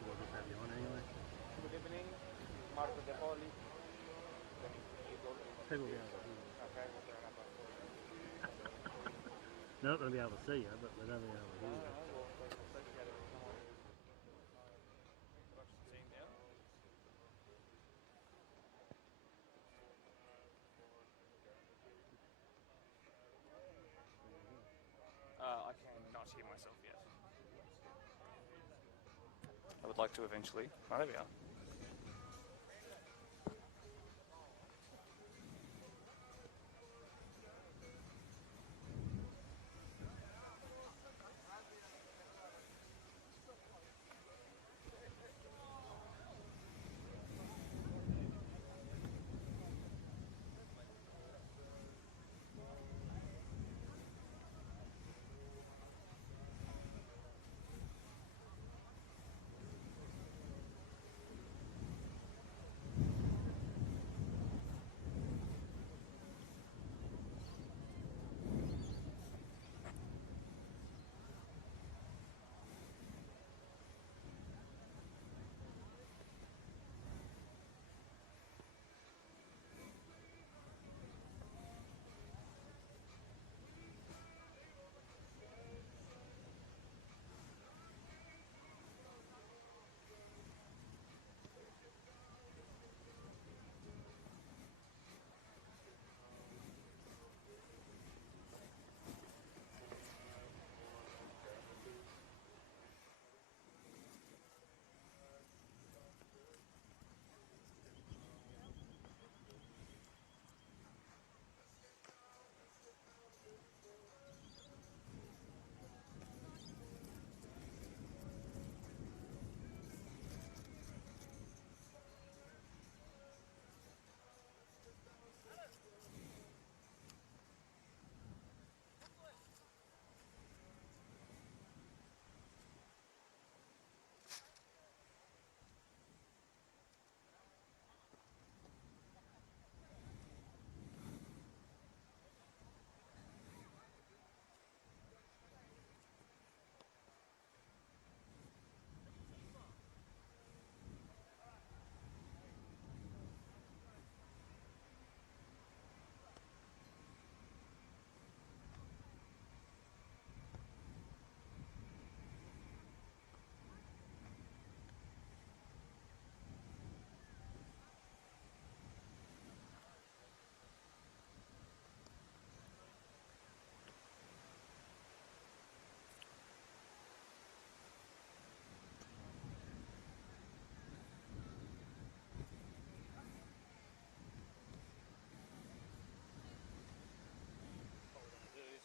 we'll just have you on anyway. Good evening, Marco De Poli. People will be able to hear you. Okay, we'll turn up for you. They're not going to be able to see you, but they'll be able to hear you. I cannot hear myself yet. I would like to eventually. Oh, there we are.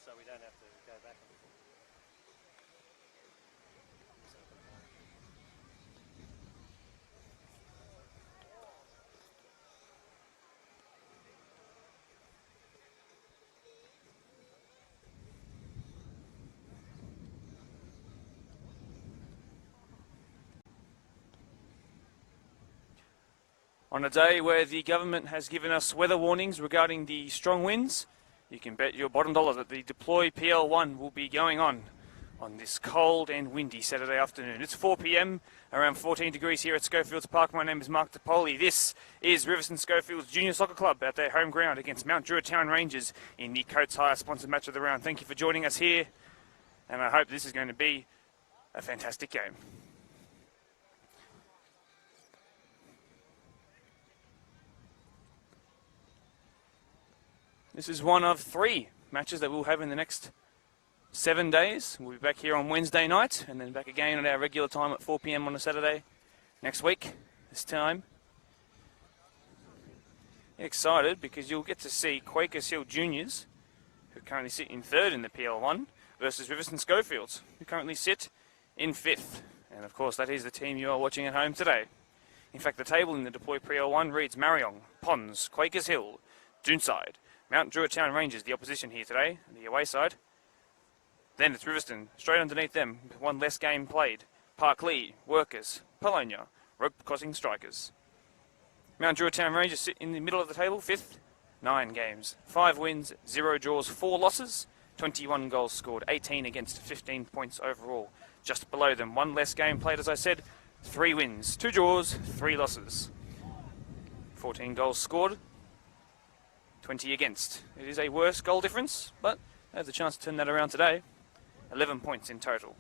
So we don't have to go back and forth. On a day where the government has given us weather warnings regarding the strong winds, you can bet your bottom dollar that the Deploy PL1 will be going on this cold and windy Saturday afternoon. It's 4 p.m, around 14 degrees here at Scofields Park. My name is Mark DePoli. This is Riverstone Scofields Junior Soccer Club at their home ground against Mount Druitt Rangers in the Coates Hire sponsored match of the round. Thank you for joining us here, and I hope this is going to be a fantastic game. This is one of 3 matches that we'll have in the next 7 days. We'll be back here on Wednesday night and then back again at our regular time at 4 p.m. on a Saturday next week, this time. Excited because you'll get to see Quakers Hill Juniors, who currently sit in 3rd in the PL1, versus Riverstone Scofields, who currently sit in 5th. And of course, that is the team you are watching at home today. In fact, the table in the Deploy PL1 reads Marion, Pons, Quakers Hill, Doonside, Mount Druitt Rangers, the opposition here today, the away side. Then it's Riverstone, straight underneath them, one less game played. Parklea, Workers, Polonia, Rope Crossing Strikers. Mount Druitt Rangers sit in the middle of the table, 5th, 9 games, 5 wins, 0 draws, 4 losses, 21 goals scored, 18 against, 15 points overall. Just below them, one less game played, as I said, 3 wins, 2 draws, 3 losses. 14 goals scored, 20 against. It is a worse goal difference, but they have the chance to turn that around today. 11 points in total.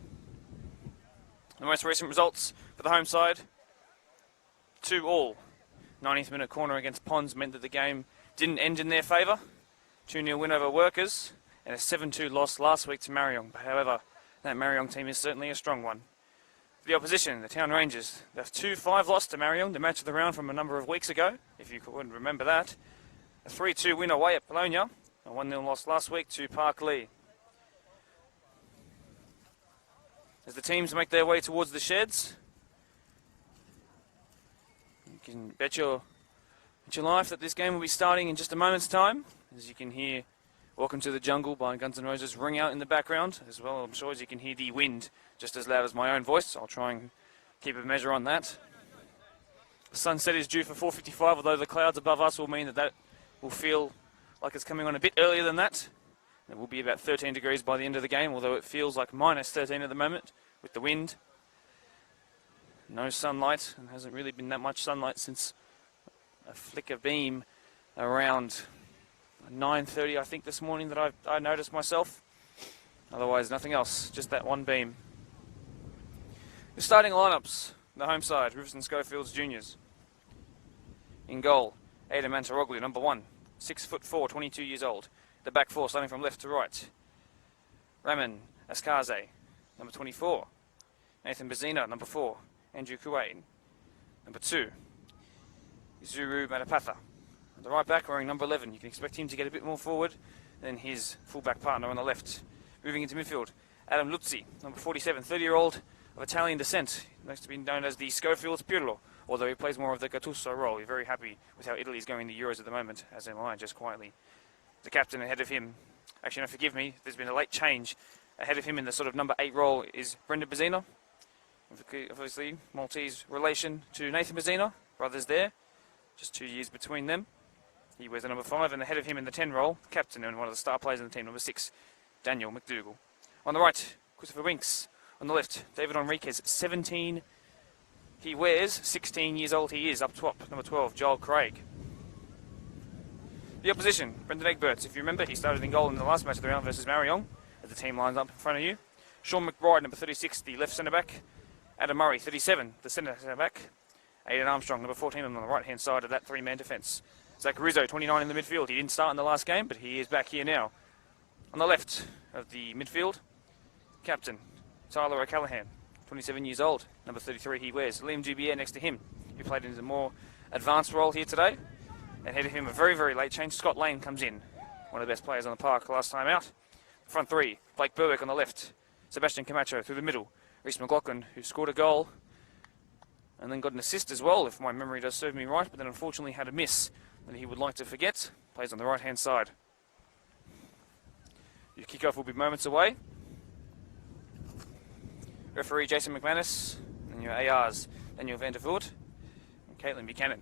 The most recent results for the home side, 2-2. 90th minute corner against Ponds meant that the game didn't end in their favour. 2-0 win over Workers and a 7-2 loss last week to Marion. However, that Marion team is certainly a strong one. For the opposition, the Town Rangers, the 2-5 loss to Marion, the match of the round from a number of weeks ago, if you couldn't remember that. A 3-2 win away at Bologna, a 1-0 loss last week to Park Lee. As the teams make their way towards the sheds, you can bet your life that this game will be starting in just a moment's time. As you can hear Welcome to the Jungle by Guns N' Roses ring out in the background, as well, I'm sure, as you can hear the wind just as loud as my own voice. I'll try and keep a measure on that. The sunset is due for 4:55, although the clouds above us will mean that will feel like it's coming on a bit earlier than that. It will be about 13 degrees by the end of the game, although it feels like minus 13 at the moment with the wind. No sunlight, and hasn't really been that much sunlight since a flicker beam around 9:30, I think, this morning that I noticed myself. Otherwise, nothing else, just that one beam. The starting lineups, the home side, Riverstone Scofields Juniors. In goal, Ada Mantaroglu, number 1, 6'4", 22 years old. The back four, starting from left to right. Raman Askaze, number 24. Nathan Bazina, number 4. Andrew Kuwain, number 2. Zuru Matapatha, the right back, wearing number 11. You can expect him to get a bit more forward than his full-back partner on the left. Moving into midfield, Adam Luzzi, number 47, 30-year-old of Italian descent. Next to be known as the Scofields Pirlo, although he plays more of the Gattuso role. We're very happy with how Italy's going in the Euros at the moment, as am I, just quietly. The captain ahead of him, actually, no, forgive me, there's been a late change. Ahead of him in the sort of number 8 role is Brendan Bazina. Obviously, Maltese relation to Nathan Bazina, brothers there, just 2 years between them. He wears the number 5, and ahead of him in the 10 role, captain and one of the star players in the team, number 6, Daniel McDougall. On the right, Christopher Winks. On the left, David Enriquez, 17. He wears, 16 years old he is, up top, number 12, Joel Craig. The opposition, Brendan Egberts. If you remember, he started in goal in the last match of the round versus Marion, as the team lines up in front of you. Sean McBride, number 36, the left centre-back. Adam Murray, 37, the centre-back. Aidan Armstrong, number 14, on the right-hand side of that three-man defence. Zach Rizzo, 29 in the midfield. He didn't start in the last game, but he is back here now. On the left of the midfield, captain Tyler O'Callaghan, 27 years old, number 33 he wears. Liam Dubier next to him, who played in a more advanced role here today. And ahead of him, a very, very late change, Scott Lane comes in, one of the best players on the park last time out. Front three, Blake Berwick on the left, Sebastian Camacho through the middle, Reece McLaughlin, who scored a goal and then got an assist as well, if my memory does serve me right, but then unfortunately had a miss that he would like to forget. Plays on the right-hand side. Your kickoff will be moments away. Referee Jason McManus, and your ARs Daniel van der Voort and Caitlin Buchanan.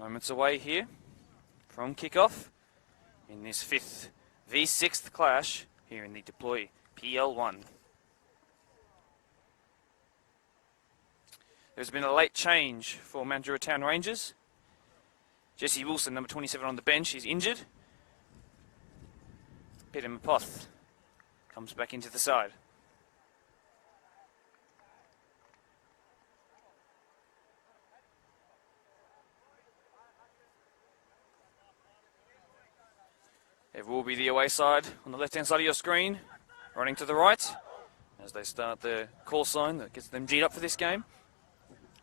Moments away here from kickoff in this 5th v 6th clash here in the Deploy PL1. There's been a late change for Mount Druitt Town Rangers. Jesse Wilson, number 27 on the bench, is injured. Peter Mapoth comes back into the side. It will be the away side on the left-hand side of your screen, running to the right as they start the call sign that gets them G'd up for this game.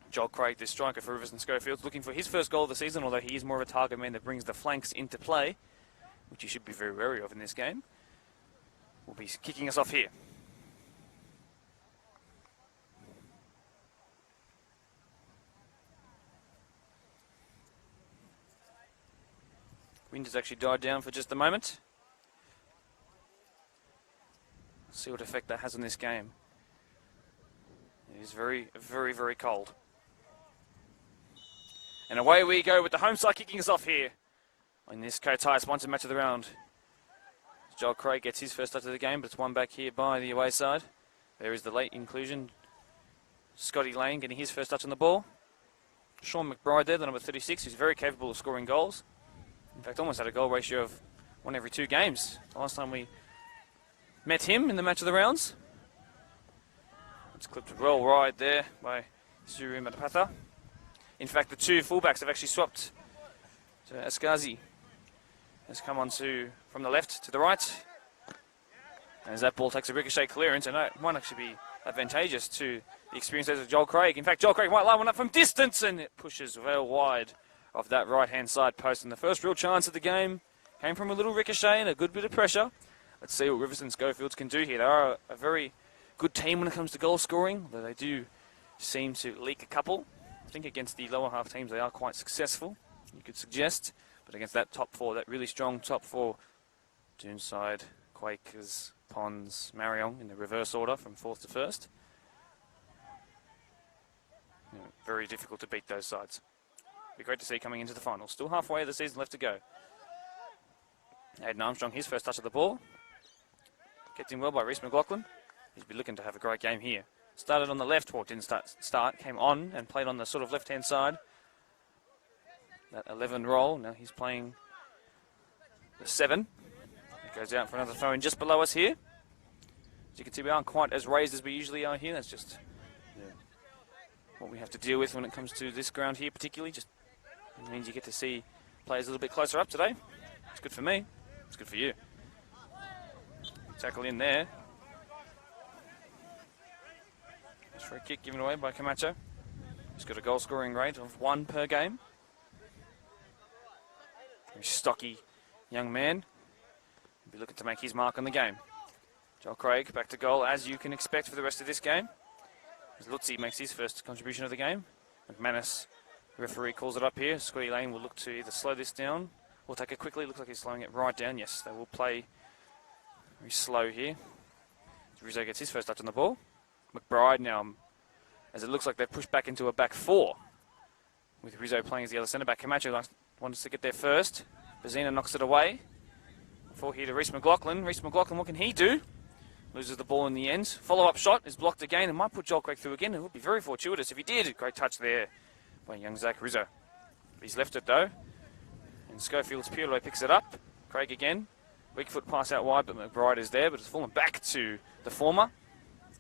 Joel Craig, the striker for Riverstone Scofields, looking for his first goal of the season, although he is more of a target man that brings the flanks into play, which you should be very wary of in this game. Will be kicking us off here. Wind has actually died down for just a moment. Let's see what effect that has on this game. It is very, very, very cold. And away we go with the home side kicking us off here in this Kotai sponsored match of the round. Joel Craig gets his first touch of the game, but it's won back here by the away side. There is the late inclusion. Scotty Lane getting his first touch on the ball. Sean McBride there, the number 36, who's very capable of scoring goals. In fact, almost had a goal ratio of 1 every 2 games. The last time we met him in the match of the rounds. It's clipped well wide there by Suru Matapatha. In fact, the 2 fullbacks have actually swapped. So Askazi has come on from the left to the right. As that ball takes a ricochet clearance, and it might actually be advantageous to the experience of Joel Craig. In fact, Joel Craig might line one up from distance, and it pushes well wide of that right-hand side post. And the first real chance of the game came from a little ricochet and a good bit of pressure. Let's see what Riverstone Scofields can do here. They are a very good team when it comes to goal scoring, though they do seem to leak a couple. I think against the lower half teams they are quite successful, you could suggest. But against that top 4, that really strong top 4, Doonside, Quakers, Ponds, Marion in the reverse order from 4th to 1st. Very difficult to beat those sides. Be great to see coming into the final. Still halfway of the season left to go. Aidan Armstrong, his first touch of the ball. Kept in well by Reece McLaughlin. He's been looking to have a great game here. Started on the left, well, didn't start, came on and played on the sort of left-hand side. That 11 role, now he's playing the 7. It goes out for another throw in just below us here. As you can see, we aren't quite as raised as we usually are here. That's just what we have to deal with when it comes to this ground here particularly. Just it means you get to see players a little bit closer up today. It's good for me. It's good for you. Tackle in there. Just for a kick given away by Camacho. He's got a goal scoring rate of 1 per game. Very stocky young man. He'll be looking to make his mark on the game. Joel Craig back to goal as you can expect for the rest of this game. As Lutzi makes his first contribution of the game. McManus, the referee, calls it up here. Scotty Lane will look to either slow this down or take it quickly. Looks like he's slowing it right down. Yes, they will play very slow here. Rizzo gets his first touch on the ball. McBride now, as it looks like they've pushed back into a back 4. With Rizzo playing as the other centre-back. Camacho wants to get there first. Bazina knocks it away. Before here to Reece McLaughlin. Reece McLaughlin, what can he do? Loses the ball in the end. Follow-up shot is blocked again and might put Joel Craig through again. It would be very fortuitous if he did. Great touch there by young Zach Rizzo. He's left it though. And Scofields Pirlo picks it up. Craig again. Weak foot pass out wide, but McBride is there, but it's fallen back to the former.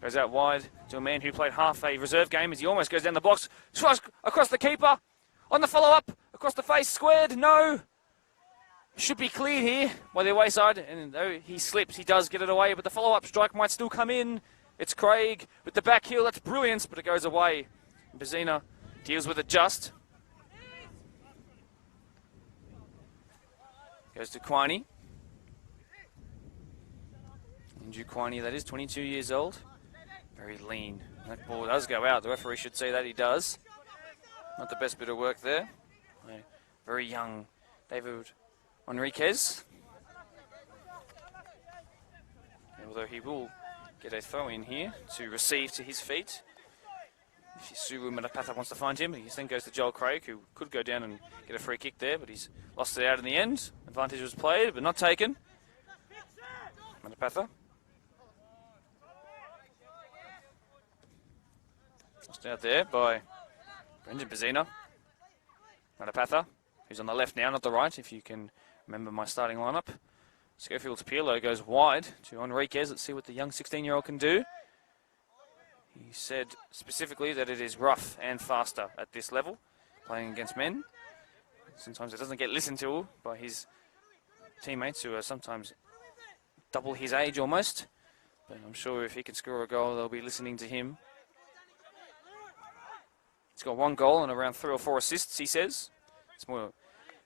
Goes out wide to a man who played half a reserve game as he almost goes down the box. Across the keeper. On the follow-up. Across the face. Squared. No. Should be cleared here by the away side. And though he slips, he does get it away. But the follow-up strike might still come in. It's Craig with the back heel. That's brilliance, but it goes away. Bazina deals with it just. Goes to Quiney. Andrew Quiney, that is 22 years old. Very lean. That ball does go out. The referee should see that he does. Not the best bit of work there. Very young David Enriquez. Although he will get a throw in here to receive to his feet. If Suru Matapatha wants to find him, he then goes to Joel Craig, who could go down and get a free kick there, but he's lost it out in the end. Advantage was played, but not taken. Matapatha. Lost out there by Brendan Bazina. Matapatha, who's on the left now, not the right, if you can remember my starting lineup. Scofields Pirlo goes wide to Enriquez. Let's see what the young 16-year-old can do. He said specifically that it is rough and faster at this level, playing against men. Sometimes it doesn't get listened to by his teammates, who are sometimes double his age almost. But I'm sure if he can score a goal, they'll be listening to him. He's got 1 goal and around 3 or 4 assists, he says. It's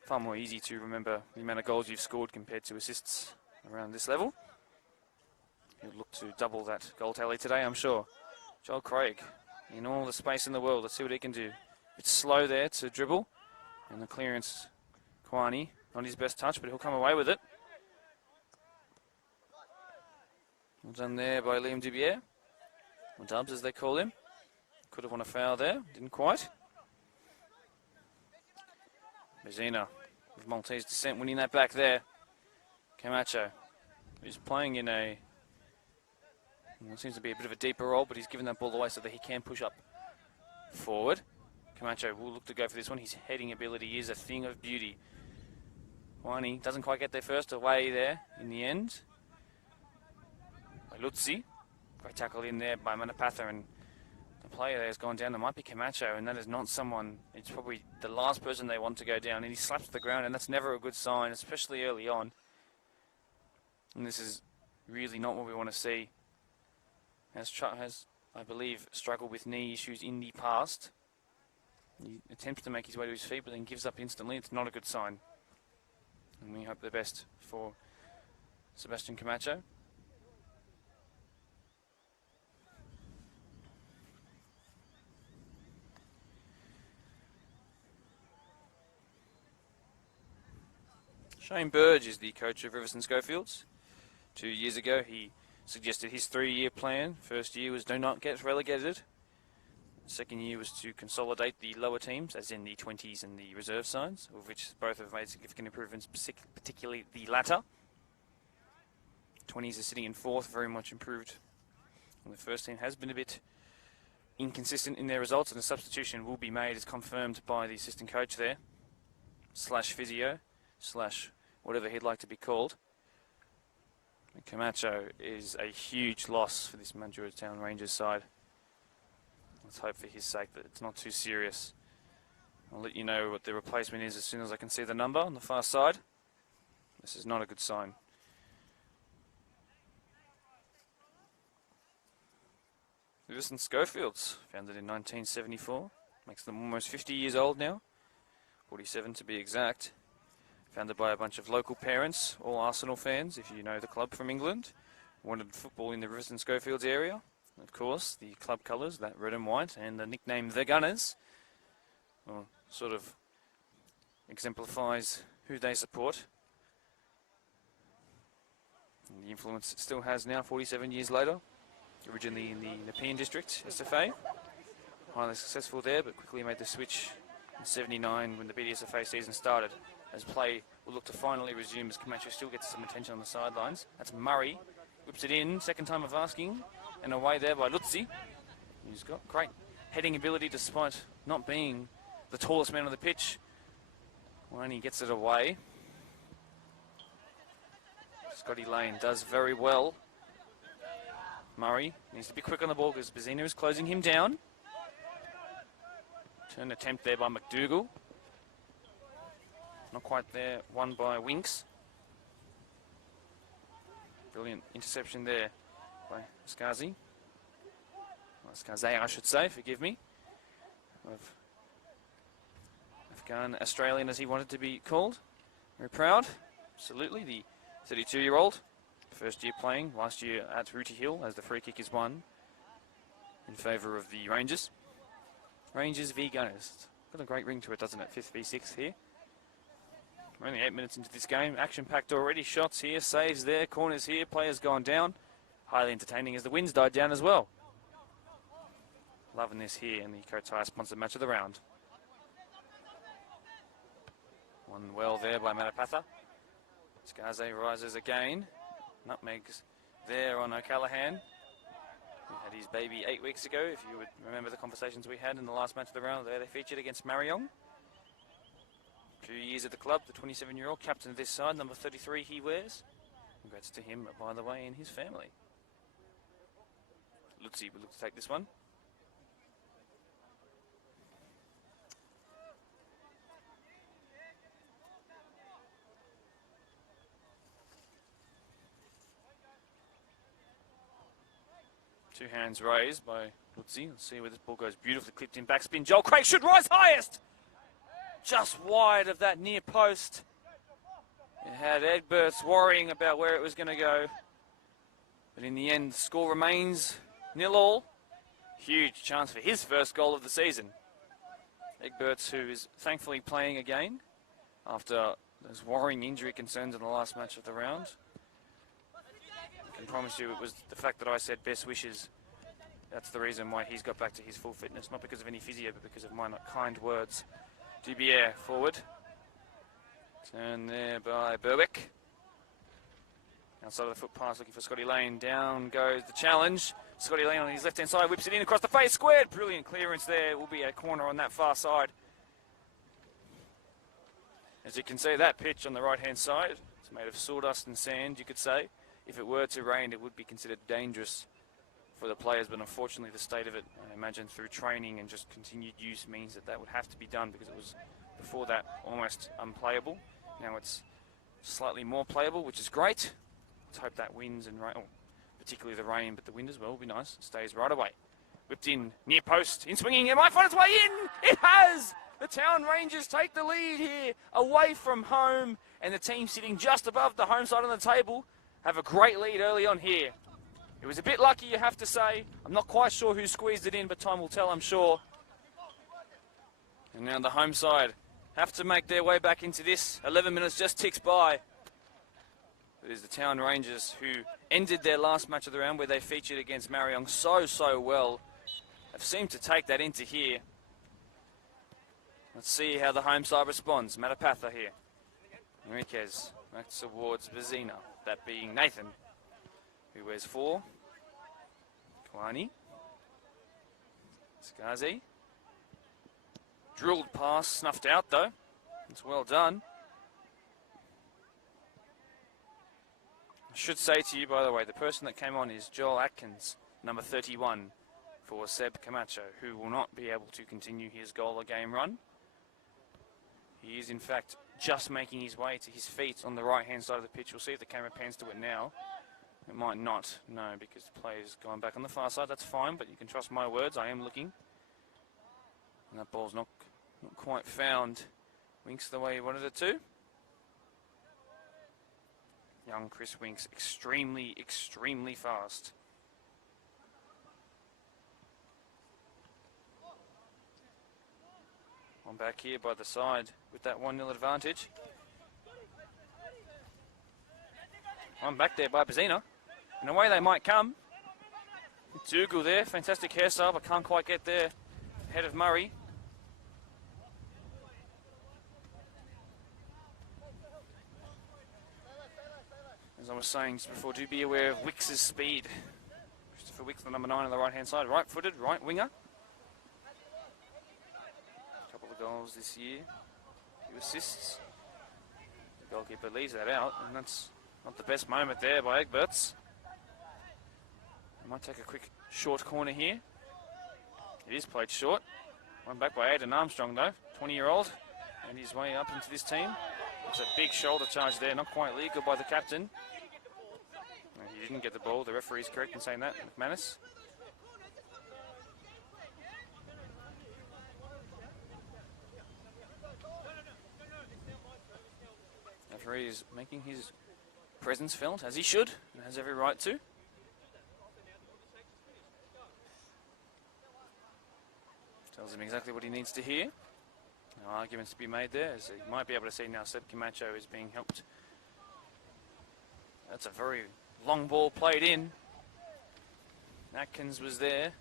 far more easy to remember the amount of goals you've scored compared to assists around this level. He'll look to double that goal tally today, I'm sure. Joel Craig, in all the space in the world. Let's see what he can do. It's slow there to dribble. And the clearance, Kwani, not his best touch, but he'll come away with it. Well done there by Liam Dubier, or Dubs as they call him. Could have won a foul there. Didn't quite. Messina with Maltese descent winning that back there. Camacho, who's playing in a... Well, it seems to be a bit of a deeper role, but he's given that ball away so that he can push up forward. Camacho will look to go for this one. His heading ability is a thing of beauty. Wani doesn't quite get there first, away there in the end. By Lutzi. Great tackle in there by Manapatha, and the player there has gone down. It might be Camacho, and that is not someone, it's probably the last person they want to go down, and he slaps the ground, and that's never a good sign, especially early on. And this is really not what we want to see. Has, I believe, struggled with knee issues in the past. He attempts to make his way to his feet, but then gives up instantly. It's not a good sign. And we hope the best for Sebastian Camacho. Shane Burge is the coach of Riverstone Scofields. 2 years ago, he suggested his 3-year plan. First year was do not get relegated. Second year was to consolidate the lower teams, as in the 20s and the reserve sides, of which both have made significant improvements, particularly the latter. 20s are sitting in 4th, very much improved. And the first team has been a bit inconsistent in their results, and a substitution will be made, as confirmed by the assistant coach there, slash physio, slash whatever he'd like to be called. And Camacho is a huge loss for this Mount Druitt Town Rangers side. Let's hope for his sake that it's not too serious. I'll let you know what the replacement is as soon as I can see the number on the far side. This is not a good sign. Riverstone Scofields, founded in 1974. Makes them almost 50 years old now. 47 to be exact. Founded by a bunch of local parents, all Arsenal fans, if you know the club from England. Wanted football in the Riverstone Scofields area. Of course, the club colours, that red and white, and the nickname The Gunners, well, sort of exemplifies who they support. And the influence it still has now, 47 years later. Originally in the Nepean district, SFA. Highly successful there, but quickly made the switch in 79 when the BDSFA season started. As play will look to finally resume, as Camacho still gets some attention on the sidelines. That's Murray, whips it in, second time of asking. And away there by Lutzi. He's got great heading ability despite not being the tallest man on the pitch. When he gets it away. Scotty Lane does very well. Murray needs to be quick on the ball because Messina is closing him down. Turn attempt there by McDougall. Not quite there, won by Winks. Brilliant interception there by Skazi. Well, Skaze, I should say, forgive me. Of Afghan Australian, as he wanted to be called. Very proud, absolutely. The 32-year-old, first year playing, last year at Rooty Hill as the free kick is won in favour of the Rangers. Rangers v Gunners. Got a great ring to it, doesn't it? 5th v 6th here. We're only 8 minutes into this game. Action-packed already. Shots here, saves there, corners here, players gone down. Highly entertaining as the winds died down as well. Loving this here in the Kotai sponsored match of the round. One well there by Manapatha. Skaze rises again. Nutmegs there on O'Callaghan. He had his baby 8 weeks ago, if you would remember the conversations we had in the last match of the round there. They featured against Mariong. 2 years at the club, the 27-year-old captain of this side, number 33 he wears. Congrats to him, by the way, and his family. Lutzi will look to take this one. Two hands raised by Lutzi. Let's see where this ball goes. Beautifully clipped in backspin. Joel Craig should rise highest! Just wide of that near post. It had Egberts worrying about where it was going to go. But in the end, the score remains 0-0. Huge chance for his first goal of the season. Egberts, who is thankfully playing again after those worrying injury concerns in the last match of the round. I can promise you it was the fact that I said best wishes That's the reason why he's got back to his full fitness, not because of any physio, but because of my kind words. Dubier forward. Turn there by Berwick. Outside of the foot pass, looking for Scotty Lane. Down goes the challenge. Scotty Lane on his left-hand side, whips it in across the face, squared. Brilliant clearance there. Will be a corner on that far side. As you can see, that pitch on the right-hand side, it's made of sawdust and sand, you could say. If it were to rain, it would be considered dangerous for the players, but unfortunately the state of it, I imagine through training and just continued use, means that that would have to be done, because it was before that almost unplayable. Now it's slightly more playable, which is great. Let's hope that winds and rain, particularly the rain, but the wind as well will be nice. It stays right away. Whipped in, near post, in swinging, it might find its way in! It has! The Town Rangers take the lead here, away from home, and the team sitting just above the home side on the table have a great lead early on here. It was a bit lucky, you have to say. I'm not quite sure who squeezed it in, but time will tell, I'm sure. And now the home side have to make their way back into this. 11 minutes just ticks by. It is the Town Rangers who ended their last match of the round, where they featured against Marion so well. Have seemed to take that into here. Let's see how the home side responds. Matapatha here. Enriquez back towards Bazina. That being Nathan, who wears 4. Kwani. Skazi. Drilled pass, snuffed out though. It's well done. I should say to you, by the way, the person that came on is Joel Atkins, number 31, for Seb Camacho, who will not be able to continue his goal-a-game run. He is, in fact, just making his way to his feet on the right-hand side of the pitch. We'll see if the camera pans to it now. It might not, no, because the play's gone back on the far side. That's fine, but you can trust my words. I am looking. And that ball's not quite found Winks the way he wanted it to. Young Chris Winks, extremely fast. One back here by the side with that 1-0 advantage. One back there by Bazina. And away they might come. Dougal there, fantastic hairstyle, but can't quite get there ahead of Murray. As I was saying just before, do be aware of Wicks's speed. Christopher Wicks, the number 9 on the right-hand side, right-footed, right winger. A couple of goals this year, 2 assists. The goalkeeper leaves that out, and that's not the best moment there by Egberts. Might take a quick short corner here. It is played short. One back by Aidan Armstrong though, 20-year-old, and his way up into this team. It's a big shoulder charge there, not quite legal by the captain. No, he didn't get the ball. The referee's correct in saying that, McManus. The referee is making his presence felt, as he should, and has every right to. Tells him exactly what he needs to hear. No arguments to be made there, as you might be able to see now Seb Camacho is being helped. That's a very long ball played in. Atkins was there.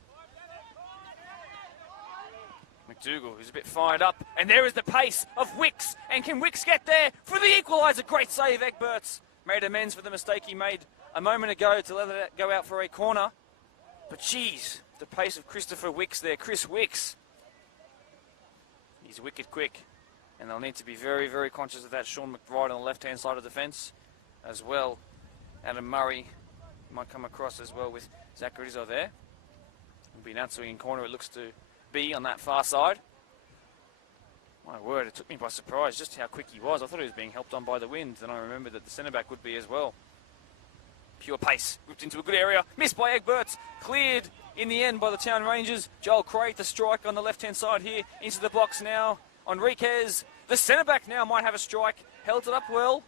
McDougall, who's a bit fired up, and there is the pace of Wicks, and can Wicks get there for the equaliser? Great save, Egberts. Made amends for the mistake he made a moment ago to let it go out for a corner. But geez, the pace of Christopher Wicks there, Chris Wicks. He's wicked quick, and they'll need to be very conscious of that. Sean McBride on the left-hand side of the fence as well. Adam Murray might come across as well with Zach Rizzo there. It'll be an out-swinging corner, it looks to be, on that far side. My word, it took me by surprise just how quick he was. I thought he was being helped on by the wind, then I remembered that the centre-back would be as well. Pure pace, whipped into a good area, missed by Egberts, cleared in the end by the Town Rangers. Joel Craig, the strike on the left-hand side here, into the box now. Enriquez, the centre-back now might have a strike, held it up well.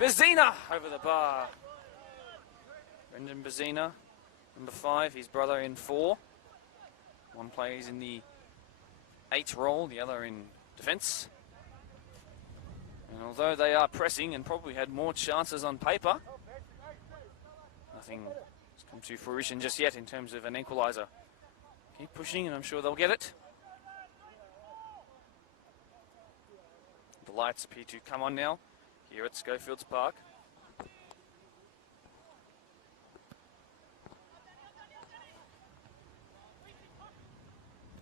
Bazina over the bar. Brendan Bazina, number 5, his brother in 4. One plays in the 8 role, the other in defence. And although they are pressing and probably had more chances on paper, nothing come to fruition just yet in terms of an equaliser. Keep pushing and I'm sure they'll get it. The lights appear to come on now here at Scofields Park.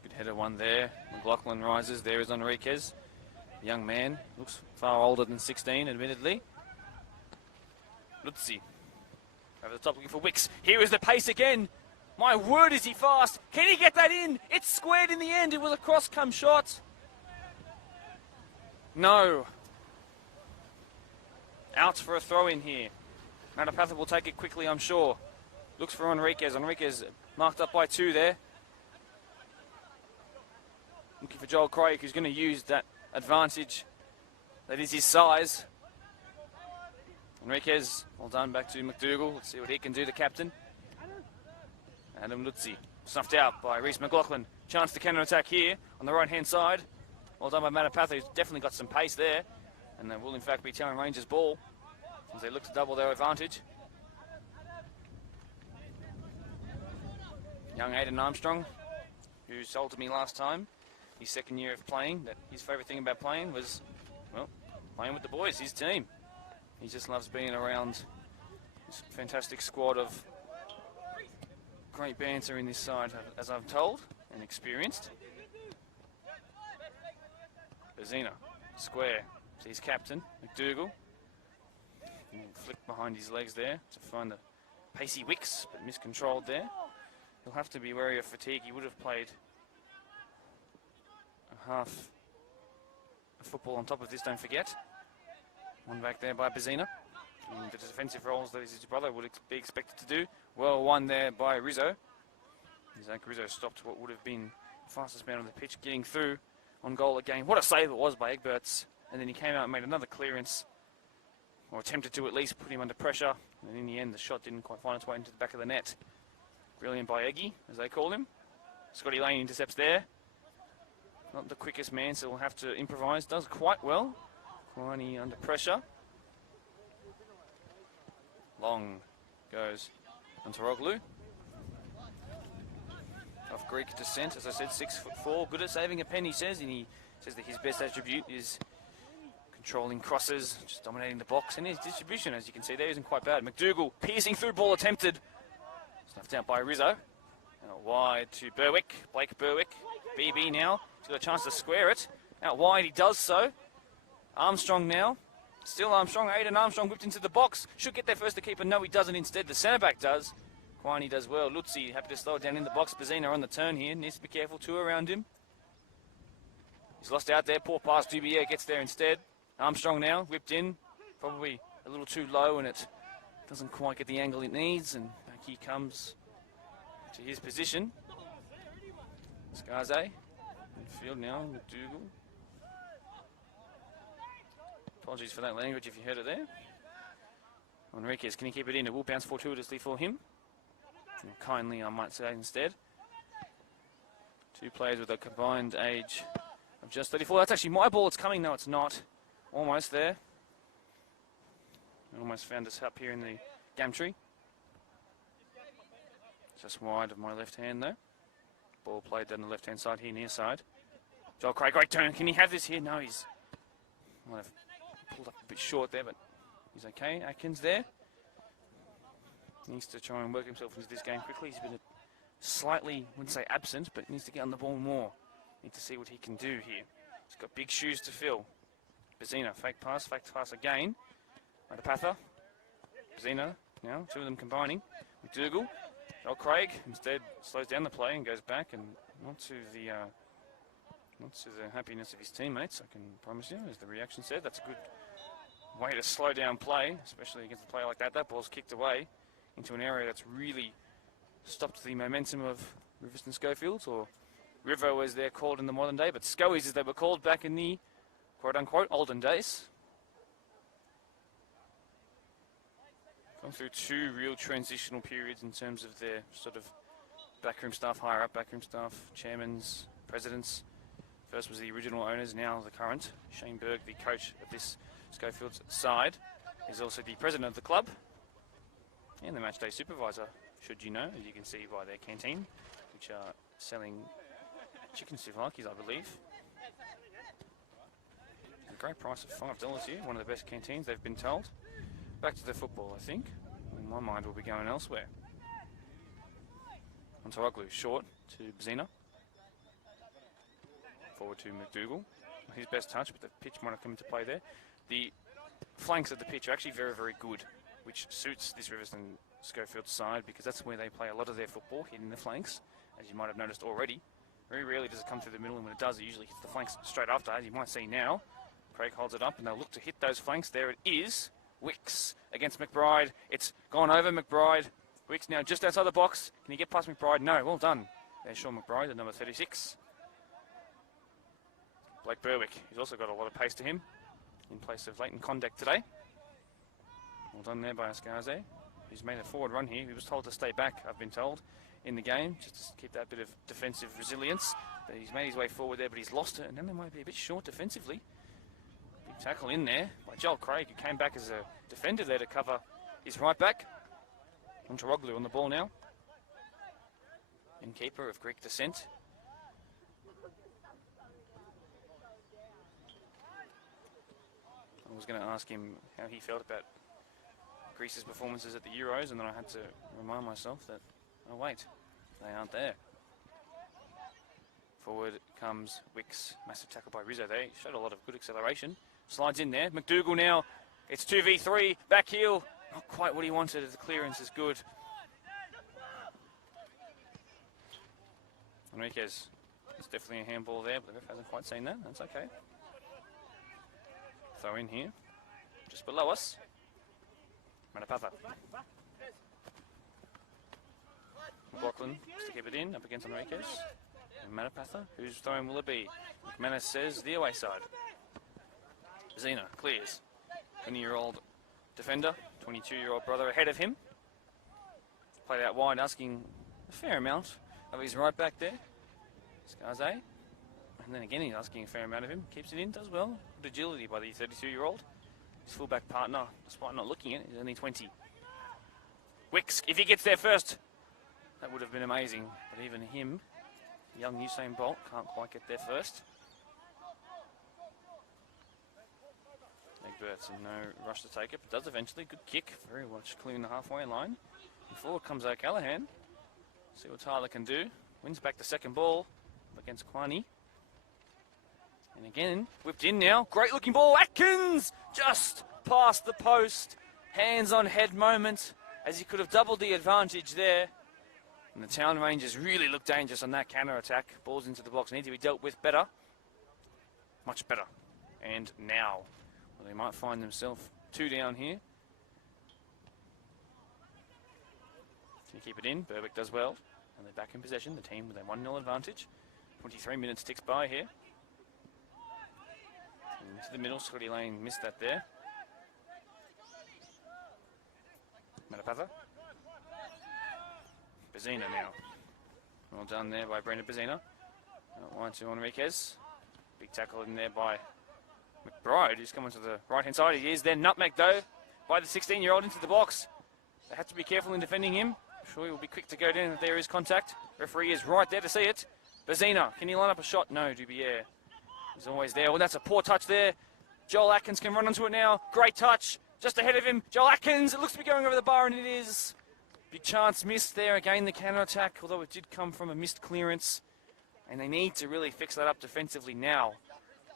Good header one there. McLaughlin rises. There is Enriquez. Young man. Looks far older than 16, admittedly. Lutzi. Over the top looking for Wicks. Here is the pace again. My word, is he fast. Can he get that in? It's squared in the end. It was a cross-come shot. No. Out for a throw-in here. Matapatha will take it quickly, I'm sure. Looks for Enriquez. Enriquez marked up by 2 there. Looking for Joel Craig, who's going to use that advantage. That is his size. Enriquez, well done, back to McDougall. Let's see what he can do, the captain. Adam Lutzi, snuffed out by Reece McLaughlin. Chance to counter-attack here on the right-hand side. Well done by Matapatha, who's definitely got some pace there. And that will, in fact, be Talon Rangers' ball as they look to double their advantage. Young Aidan Armstrong, who told to me last time, his second year of playing, that his favourite thing about playing was, well, playing with the boys, his team. He just loves being around this fantastic squad of great banter in this side, as I'm told, and experienced. Berzina, square, to his captain, McDougall. Flick behind his legs there to find the pacey Wicks, but miscontrolled there. He'll have to be wary of fatigue. He would have played a half of football on top of this, don't forget. One back there by Berzina. The defensive roles that his brother would be expected to do. Well won there by Rizzo. Zach Rizzo stopped what would have been the fastest man on the pitch, getting through on goal again. What a save it was by Egberts. And then he came out and made another clearance, or attempted to at least put him under pressure. And in the end, the shot didn't quite find its way into the back of the net. Brilliant by Eggy, as they call him. Scotty Lane intercepts there. Not the quickest man, so we'll have to improvise. Does quite well. Kwani under pressure. Long goes Antaroglu. Of Greek descent, as I said, 6'4", good at saving a pen, he says, and he says that his best attribute is controlling crosses, just dominating the box, and his distribution, as you can see there, isn't quite bad. McDougall piercing through, ball attempted. Snuffed out by Rizzo. Out wide to Berwick, Blake Berwick. BB now, he's got a chance to square it. Out wide, he does so. Armstrong now. Still Armstrong. Aidan Armstrong whipped into the box. Should get there first, the keeper. No, he doesn't. Instead, the centre-back does. Kwani does well. Lutzi happy to slow it down in the box. Berzina on the turn here. Needs to be careful. 2 around him. He's lost out there. Poor pass. Dubier gets there instead. Armstrong now. Whipped in. Probably a little too low, and it doesn't quite get the angle it needs. And back he comes to his position. Scarze. Midfield now. McDougall. Apologies for that language if you heard it there. Enriquez, can he keep it in? It will bounce fortuitously for him. Or kindly, I might say, instead. 2 players with a combined age of just 34. That's actually my ball. It's coming. No, it's not. Almost there. Almost found us up here in the gantry. Just wide of my left hand, though. Ball played down the left-hand side here, near side. Joel Craig, great turn. Can he have this here? No, he's... might have pulled up a bit short there, but he's okay. Atkins there. Needs to try and work himself into this game quickly. He's been slightly, I wouldn't say absent, but needs to get on the ball more. Need to see what he can do here. He's got big shoes to fill. Berzina, fake pass again. Matapatha. Berzina now, 2 of them combining. McDougall. Joel Craig instead slows down the play and goes back, and not to the happiness of his teammates, I can promise you, as the reaction said. That's a good way to slow down play, especially against a player like that. That ball's kicked away into an area that's really stopped the momentum of Riverstone Scofields, or Rivo as they're called in the modern day, but Scoies as they were called back in the quote-unquote olden days. Gone through 2 real transitional periods in terms of their sort of backroom staff, higher up backroom staff, chairmans, presidents. First was the original owners, now the current. Shane Berg, the coach of this Scofields side, is also the president of the club and the matchday supervisor, should you know, as you can see by their canteen, which are selling chicken souvlaki's, I believe. A great price of $5 here, one of the best canteens, they've been told. Back to the football, I think. In my mind, we'll be going elsewhere. Onto Uglu, short to Bzina. Forward to McDougall. His best touch, but the pitch might have come into play there. The flanks of the pitch are actually very, very good, which suits this Riverstone Scofields side because that's where they play a lot of their football, hitting the flanks, as you might have noticed already. Very rarely does it come through the middle, and when it does, it usually hits the flanks straight after, as you might see now. Craig holds it up, and they'll look to hit those flanks. There it is. Wicks against McBride. It's gone over McBride. Wicks now just outside the box. Can he get past McBride? No. Well done. There's Sean McBride, the number 36. Blake Berwick, he's also got a lot of pace to him in place of Leighton Condact today. Well done there by Ascaze. He's made a forward run here. He was told to stay back, I've been told, in the game, just to keep that bit of defensive resilience. But he's made his way forward there, but he's lost it, and then they might be a bit short defensively. Big tackle in there by Joel Craig, who came back as a defender there to cover his right back. Ontaroglu on the ball now. Innkeeper of Greek descent. I was going to ask him how he felt about Greece's performances at the Euros, and then I had to remind myself that, oh wait, they aren't there. Forward comes Wicks, massive tackle by Rizzo there. He showed a lot of good acceleration. Slides in there. McDougall now. It's 2v3. Back heel. Not quite what he wanted. The clearance is good. Enriquez. It's definitely a handball there, but the ref hasn't quite seen that. That's okay. Throw in here. Just below us. Manapatha. McLaughlin to keep it in, up against Enriquez. And Manapatha, whose throwing will it be? McManus says the away side. Zena clears. 20-year-old defender, 22-year-old brother ahead of him. Played out wide, asking a fair amount of his right back there. Scarze. And then again, he's asking a fair amount of him. Keeps it in, does well. Good agility by the 32-year-old. His fullback partner, despite not looking at it, is only 20. Wicks, if he gets there first, that would have been amazing. But even him, young Usain Bolt, can't quite get there first. Egbert's in no rush to take it, but does eventually. Good kick, very much clearing the halfway line. And forward comes O'Callaghan. See what Tyler can do. Wins back the second ball against Kwani. And again, whipped in now. Great looking ball. Atkins just past the post. Hands on head moment as he could have doubled the advantage there. And the Town Rangers really look dangerous on that counter attack. Balls into the box need to be dealt with better. Much better. And now, well, they might find themselves 2 down here. Can you keep it in? Berwick does well. And they're back in possession. The team with a 1-0 advantage. 23 minutes ticks by here. Into the middle, Scotty Lane missed that there. Manapatha. Bzina now. Well done there by Brendan Bzina. Line to Enriquez. Big tackle in there by McBride, who's coming to the right-hand side. He is then nutmeg though by the 16-year-old into the box. They have to be careful in defending him. I'm sure he will be quick to go down if there is contact. Referee is right there to see it. Bzina, can he line up a shot? No, Dubier. He's always there. Well, that's a poor touch there. Joel Atkins can run onto it now. Great touch. Just ahead of him. Joel Atkins. It looks to be going over the bar, and it is. Big chance missed there. Again, the counter-attack, although it did come from a missed clearance. And they need to really fix that up defensively now.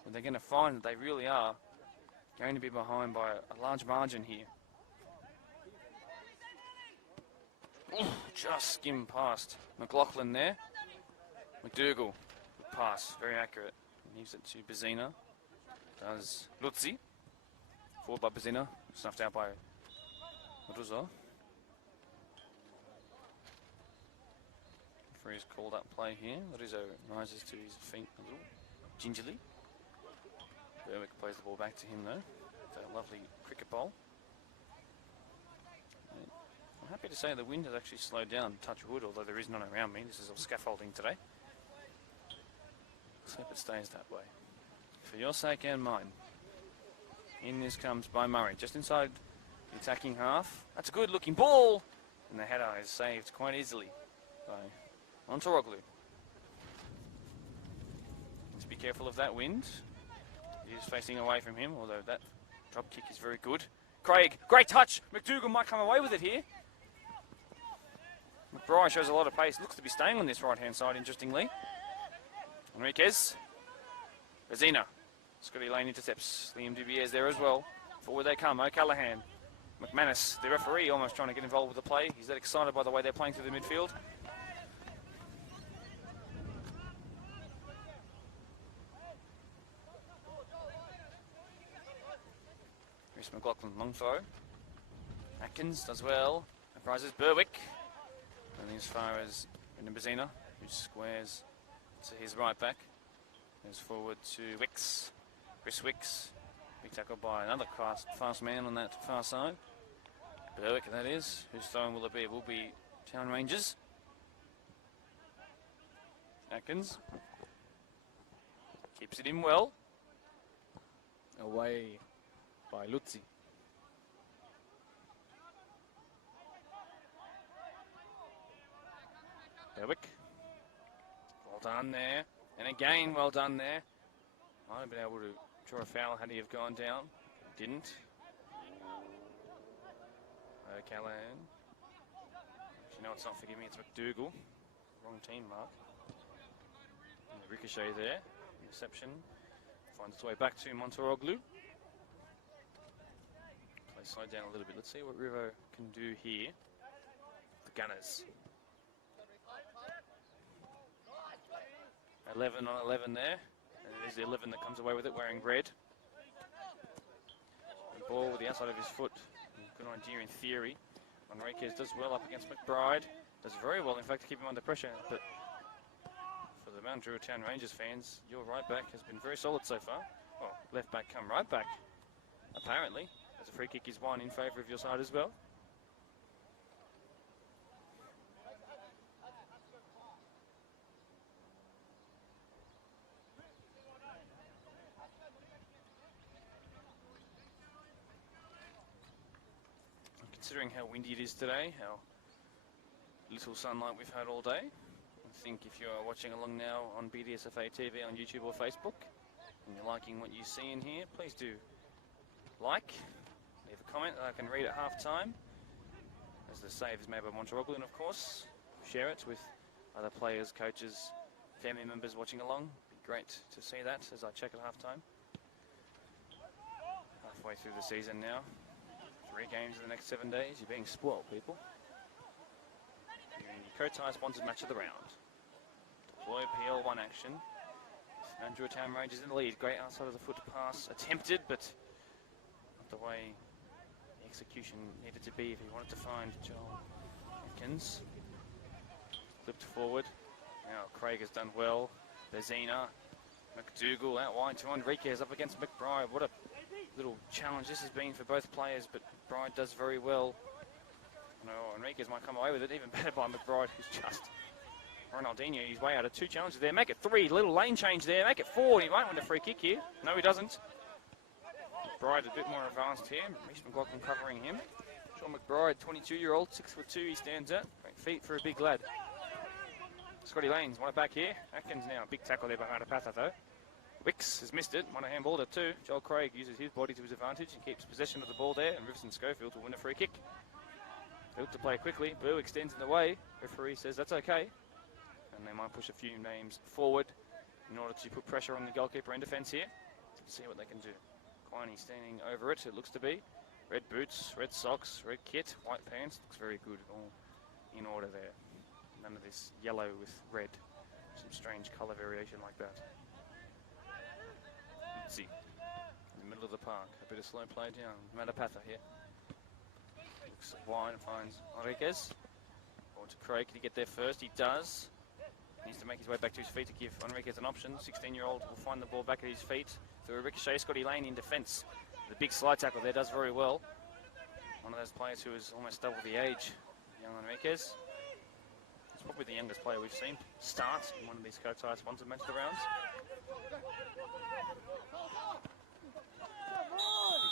When they're going to find that they really are going to be behind by a large margin here. Ooh, just skimmed past McLaughlin there. McDougall. Good pass. Very accurate. Leaves it to Bzina. Does Lutzi. Forward by Bzina. Snuffed out by Ruzzo. Referee's called up play here. Ruzzo rises to his feet a little gingerly. Berwick plays the ball back to him though. It's a lovely cricket bowl. And I'm happy to say the wind has actually slowed down, touch wood, although there is none around me. This is all scaffolding today. Let's hope it stays that way. For your sake and mine. In this comes by Murray, just inside the attacking half. That's a good looking ball. And the header is saved quite easily by Monteroglu. Just be careful of that wind. He is facing away from him, although that drop kick is very good. Craig, great touch. McDougall might come away with it here. McBride shows a lot of pace. Looks to be staying on this right-hand side, interestingly. Enriquez. Rezina. Scotty Lane intercepts. Liam Dubier there as well. Forward they come. O'Callaghan. McManus, the referee, almost trying to get involved with the play. He's that excited by the way they're playing through the midfield. Chris McLaughlin, long throw. Atkins does well. Comprises Berwick. And as far as Brendan Bazina, who squares to his right back. Goes forward to Wicks. Chris Wicks. Big tackle by another fast man on that far side. Berwick, that is. Whose throwing will it be? It will be Town Rangers. Atkins. Keeps it in well. Away by Lutzi. Berwick. Well done there. And again, well done there. Might have been able to draw a foul had he have gone down. Didn't. O'Callaghan. You know it's not forgiving, it's McDougall. Wrong team mark. And the ricochet there. Reception. Finds its way back to Monteroglu. Play slowed down a little bit. Let's see what Rivo can do here. The Gunners. 11 on 11 there. And it is the 11 that comes away with it wearing red. The ball with the outside of his foot. Good idea in theory. Enriquez does well up against McBride. Does very well, in fact, to keep him under pressure. But for the Mount Druitt Town Rangers fans, your right back has been very solid so far. Well, left back come right back, apparently. As a free kick is won in favour of your side as well. Considering how windy it is today, how little sunlight we've had all day, I think if you are watching along now on BDSFA TV on YouTube or Facebook, and you're liking what you see in here, please do like, leave a comment that I can read at half time, as the save is made by Monteroglu, and of course, share it with other players, coaches, family members watching along. It'd be great to see that as I check at half time. Halfway through the season now. 3 games in the next 7 days. You're being spoiled, people. You're in your Kotai sponsored match of the round. Deploy PL1 action. Mount Druitt Town Rangers in the lead. Great outside of the foot pass. Attempted, but not the way the execution needed to be if he wanted to find Joel Atkins. Flipped forward. Now Craig has done well. Bezina. McDougall out wide to Enriquez up against McBride. What a little challenge this has been for both players, but McBride does very well. No, Enriquez might come away with it, even better by McBride, who's just Ronaldinho. He's way out of 2 challenges there. Make it 3, little lane change there. Make it 4. He might win a free kick here. No, he doesn't. McBride a bit more advanced here. Reece McLaughlin covering him. Sean McBride, 22-year-old, 6'2", he stands out. Great feet for a big lad. Scotty Lanes, want it back here. Atkins now, big tackle there by Matapatha though. Wicks has missed it, won a handball at 2. Joel Craig uses his body to his advantage and keeps possession of the ball there, and Riverstone Scofields will win a free kick. They look to play quickly. Boo extends in the way. Referee says that's okay. And they might push a few names forward in order to put pressure on the goalkeeper and defence here. See what they can do. Quiney standing over it, it looks to be. Red boots, red socks, red kit, white pants. Looks very good, all in order there. None of this yellow with red. Some strange colour variation like that. See, in the middle of the park, a bit of slow play down. Matapatha here. Looks wide and finds Enriquez. Forward to Craig, can he get there first? He does. Needs to make his way back to his feet to give Enriquez an option. 16-year-old will find the ball back at his feet. Through a ricochet, Scotty Lane in defence. The big slide tackle there does very well. One of those players who is almost double the age, young Enriquez. He's probably the youngest player we've seen start in one of these Kotai sponsored match of the rounds.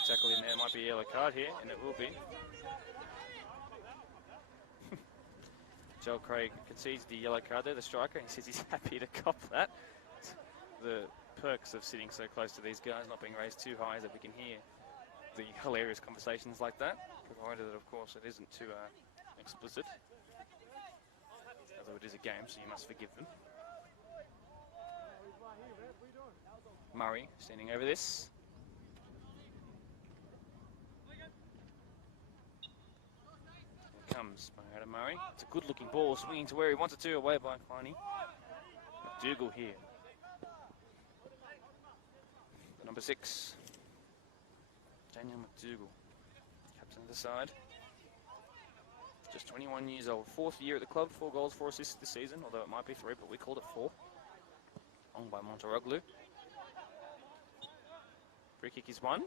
Big tackle in there, might be a yellow card here, and it will be. Joel Craig concedes the yellow card there, the striker, and he says he's happy to cop that. The perks of sitting so close to these guys, not being raised too high, is that we can hear the hilarious conversations like that, provided that, of course, it isn't too explicit. Although it is a game, so you must forgive them. Murray standing over this. Here comes by Adam Murray. It's a good-looking ball, swinging to where he wants it to, away by Kleiny. McDougall here. Number 6. Daniel McDougall, captain of the side. Just 21 years old, 4th year at the club, 4 goals, 4 assists this season, although it might be 3, but we called it 4. Long by Monteroglu. Free kick is 1.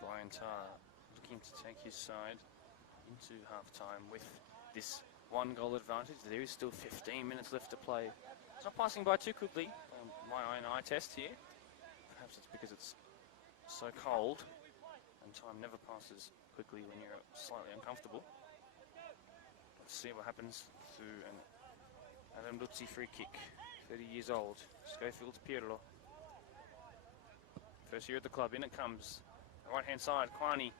Brian Tarr looking to take his side into half-time with this 1-goal advantage. There is still 15 minutes left to play. It's not passing by too quickly. My own eye test here. Perhaps it's because it's so cold and time never passes quickly when you're slightly uncomfortable. Let's see what happens through an Adam Lutzi free kick. 30 years old. Scofields Pirlo. First year at the club. In it comes. The right-hand side. Kleiny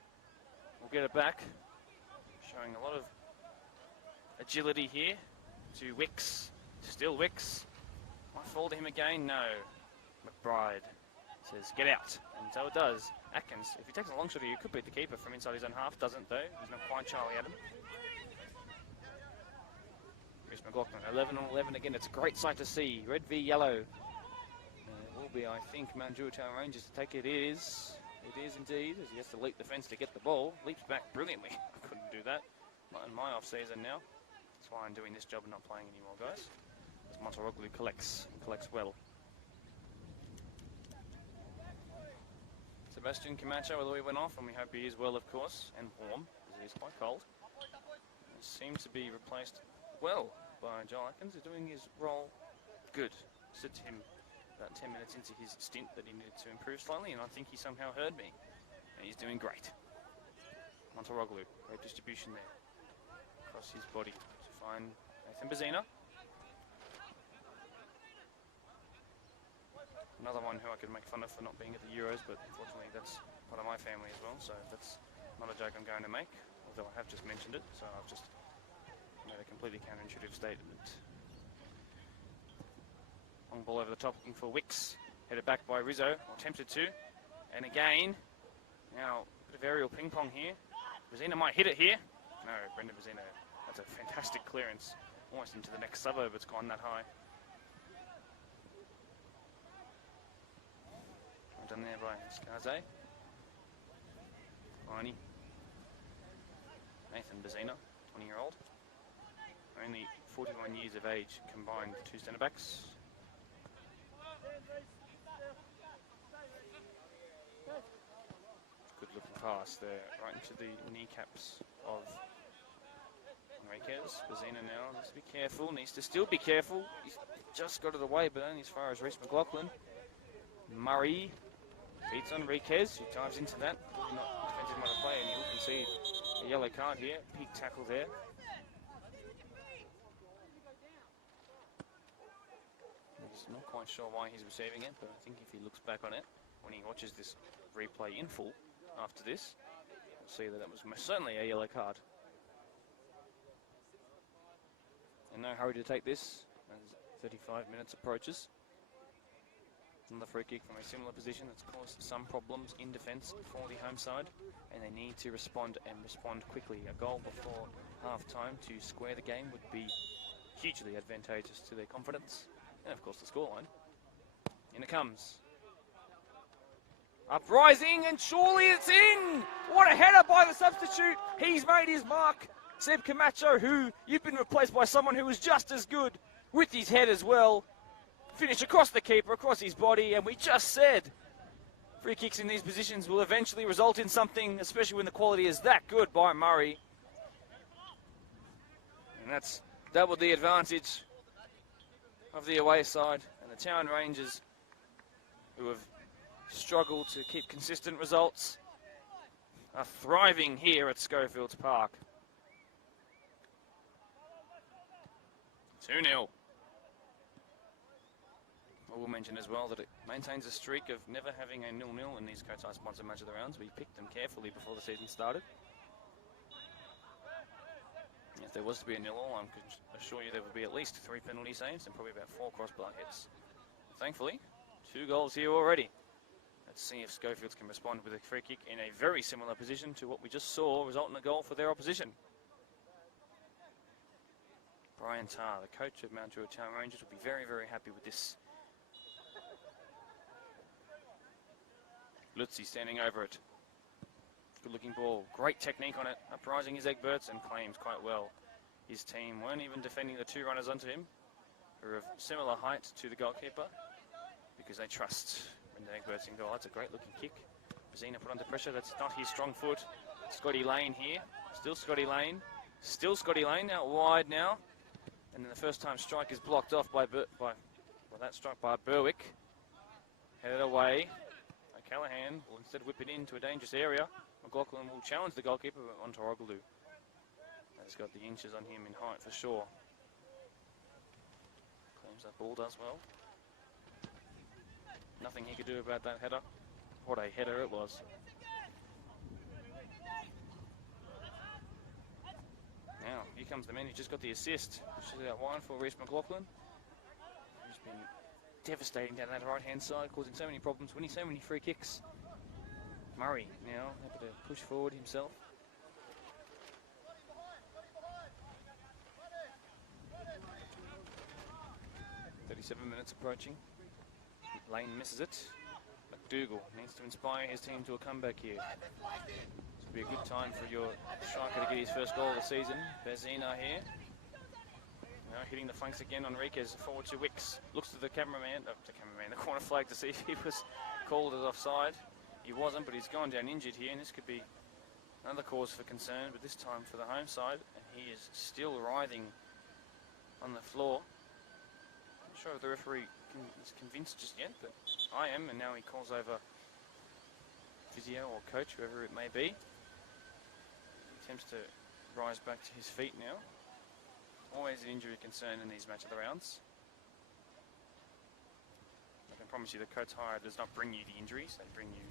will get it back. Showing a lot of agility here to Wicks. Still Wicks. Might fall to him again. No. McBride says, get out. And so it does. Atkins, if he takes a long shot here, he could beat the keeper from inside his own half. Doesn't, though. He's not quite Charlie Adam. Chris McLaughlin, 11 on 11 again. It's a great sight to see. Red v yellow. It will be, I think, Mount Druitt Rangers to take it. It is indeed, as he has to leap the fence to get the ball. Leaps back brilliantly. I couldn't do that. Not in my off-season now. That's why I'm doing this job and not playing anymore, guys. As Monteroglu collects well. Sebastian Camacho, although he went off, and we hope he is well, of course, and warm, because it is quite cold. He seems to be replaced well by Joel Atkins, who's doing his role good. Said to him about 10 minutes into his stint that he needed to improve slightly, and I think he somehow heard me. And he's doing great. Monteroglu, great distribution there. Across his body to find Nathan Bazina. Another one who I could make fun of for not being at the Euros, but unfortunately that's part of my family as well, so that's not a joke I'm going to make, although I have just mentioned it, so I've just made a completely counterintuitive statement. Long ball over the top, looking for Wicks. Headed back by Rizzo, or attempted to. And again, now a bit of aerial ping pong here. Bazina might hit it here. No, Brendan Bazina, that's a fantastic clearance. Almost into the next suburb, it's gone that high. Done there by Scarze. Kleiny. Nathan Bazina, 20-year-old. Only 41 years of age combined, 2 centre-backs. Good looking pass there, right into the kneecaps of Enriquez. Bazina now needs to be careful, needs to still be careful. He's just got it away, but only as far as Reece McLaughlin. Murray beats Enriquez, who dives into that. Probably not defensive amount of play, and he will concede a yellow card here. Peak tackle there. He's not quite sure why he's receiving it, but I think if he looks back on it, when he watches this replay in full after this, we'll see that it was most certainly a yellow card. In no hurry to take this as 35 minutes approaches. Another free kick from a similar position that's caused some problems in defence for the home side, and they need to respond quickly. A goal before half-time to square the game would be hugely advantageous to their confidence, and of course the scoreline. In it comes. Uprising, and surely it's in! What a header by the substitute! He's made his mark. Seb Camacho, who you've been replaced by someone who was just as good with his head as well. Finish across the keeper, across his body, and we just said free kicks in these positions will eventually result in something, especially when the quality is that good by Murray. And that's doubled the advantage of the away side, and the Town Rangers, who have struggled to keep consistent results, are thriving here at Scofields Park. 2-0. I will mention as well that it maintains a streak of never having a 0-0 in these Cotai sponsored match of the rounds. We picked them carefully before the season started. If there was to be a 0-0, I can assure you there would be at least 3 penalty saves and probably about 4 crossbar hits. Thankfully, 2 goals here already. Let's see if Scofields can respond with a free kick in a very similar position to what we just saw result in a goal for their opposition. Brian Tarr, the coach of Mount Druitt Town Rangers, will be very, very happy with this. Lutzi standing over it. Good looking ball. Great technique on it. Uprising his Egberts and claims quite well. His team weren't even defending the 2 runners onto him, who are of similar height to the goalkeeper, because they trust Brendan Egberts in goal. That's a great looking kick. Zena put under pressure. That's not his strong foot. Scotty Lane here. Still Scotty Lane. Still Scotty Lane out wide now. And then the first time strike is blocked off by that strike by Berwick. Headed away. Callahan will instead whip it into a dangerous area. McLaughlin will challenge the goalkeeper onto Oglu. He's got the inches on him in height for sure. Claims that ball does well. Nothing he could do about that header. What a header it was. Now, here comes the man who just got the assist. Pushes it out wide for Reece McLaughlin, who's been devastating down that right-hand side, causing so many problems, winning so many free kicks. Murray now happy to push forward himself. .37 minutes approaching. Lane misses it. McDougall needs to inspire his team to a comeback here. This will be a good time for your striker to get his first goal of the season. Bezina here. Now hitting the flanks again. Enriquez forward to Wicks. Looks to the cameraman, the corner flag to see if he was called as offside. He wasn't, but he's gone down injured here, and this could be another cause for concern, but this time for the home side. And he is still writhing on the floor. Not sure if the referee is convinced just yet, but I am, and now he calls over physio or coach, whoever it may be. He attempts to rise back to his feet now. Always an injury concern in these match of the rounds. I can promise you the Cotai does not bring you the injuries, they bring you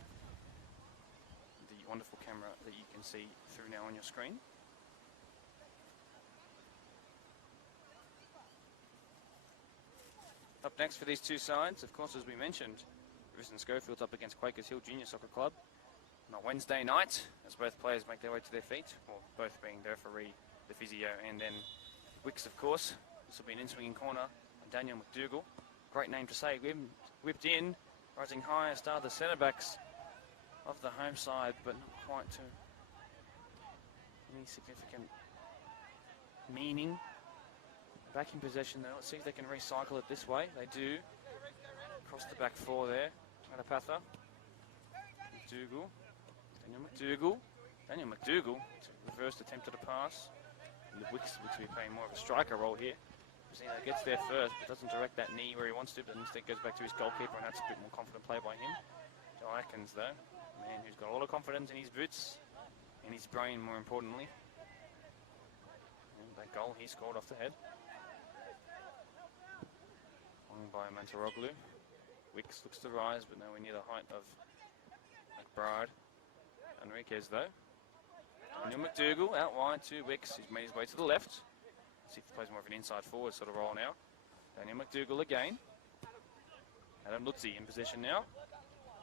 the wonderful camera that you can see through now on your screen. Up next for these two sides, of course, as we mentioned, Riverstone Scofields up against Quakers Hill Junior Soccer Club on a Wednesday night, as both players make their way to their feet, or both being the referee, the physio, and then Wicks, of course. This will be an in-swinging corner on Daniel McDougall. Great name to say. Whipped in, rising high, star the centre-backs of the home side, but not quite to any significant meaning. Back in possession though. Let's see if they can recycle it this way. They do. Across the back four there. Matapatha. McDougall. Daniel McDougall. Reversed attempt at a pass. And the Wicks looks to be playing more of a striker role here. Zeno gets there first, but doesn't direct that knee where he wants to, but instead goes back to his goalkeeper, and that's a bit more confident play by him. Joe Atkins, though, a man who's got a lot of confidence in his boots, in his brain, more importantly. And that goal he scored off the head. Won by Mantaroglu. Wicks looks to rise, but nowhere near the height of McBride. Enriquez, though. Daniel McDougall out wide to Wicks. He's made his way to the left. See if he plays more of an inside forward sort of role now. Daniel McDougall again. Adam Lutzi in possession now.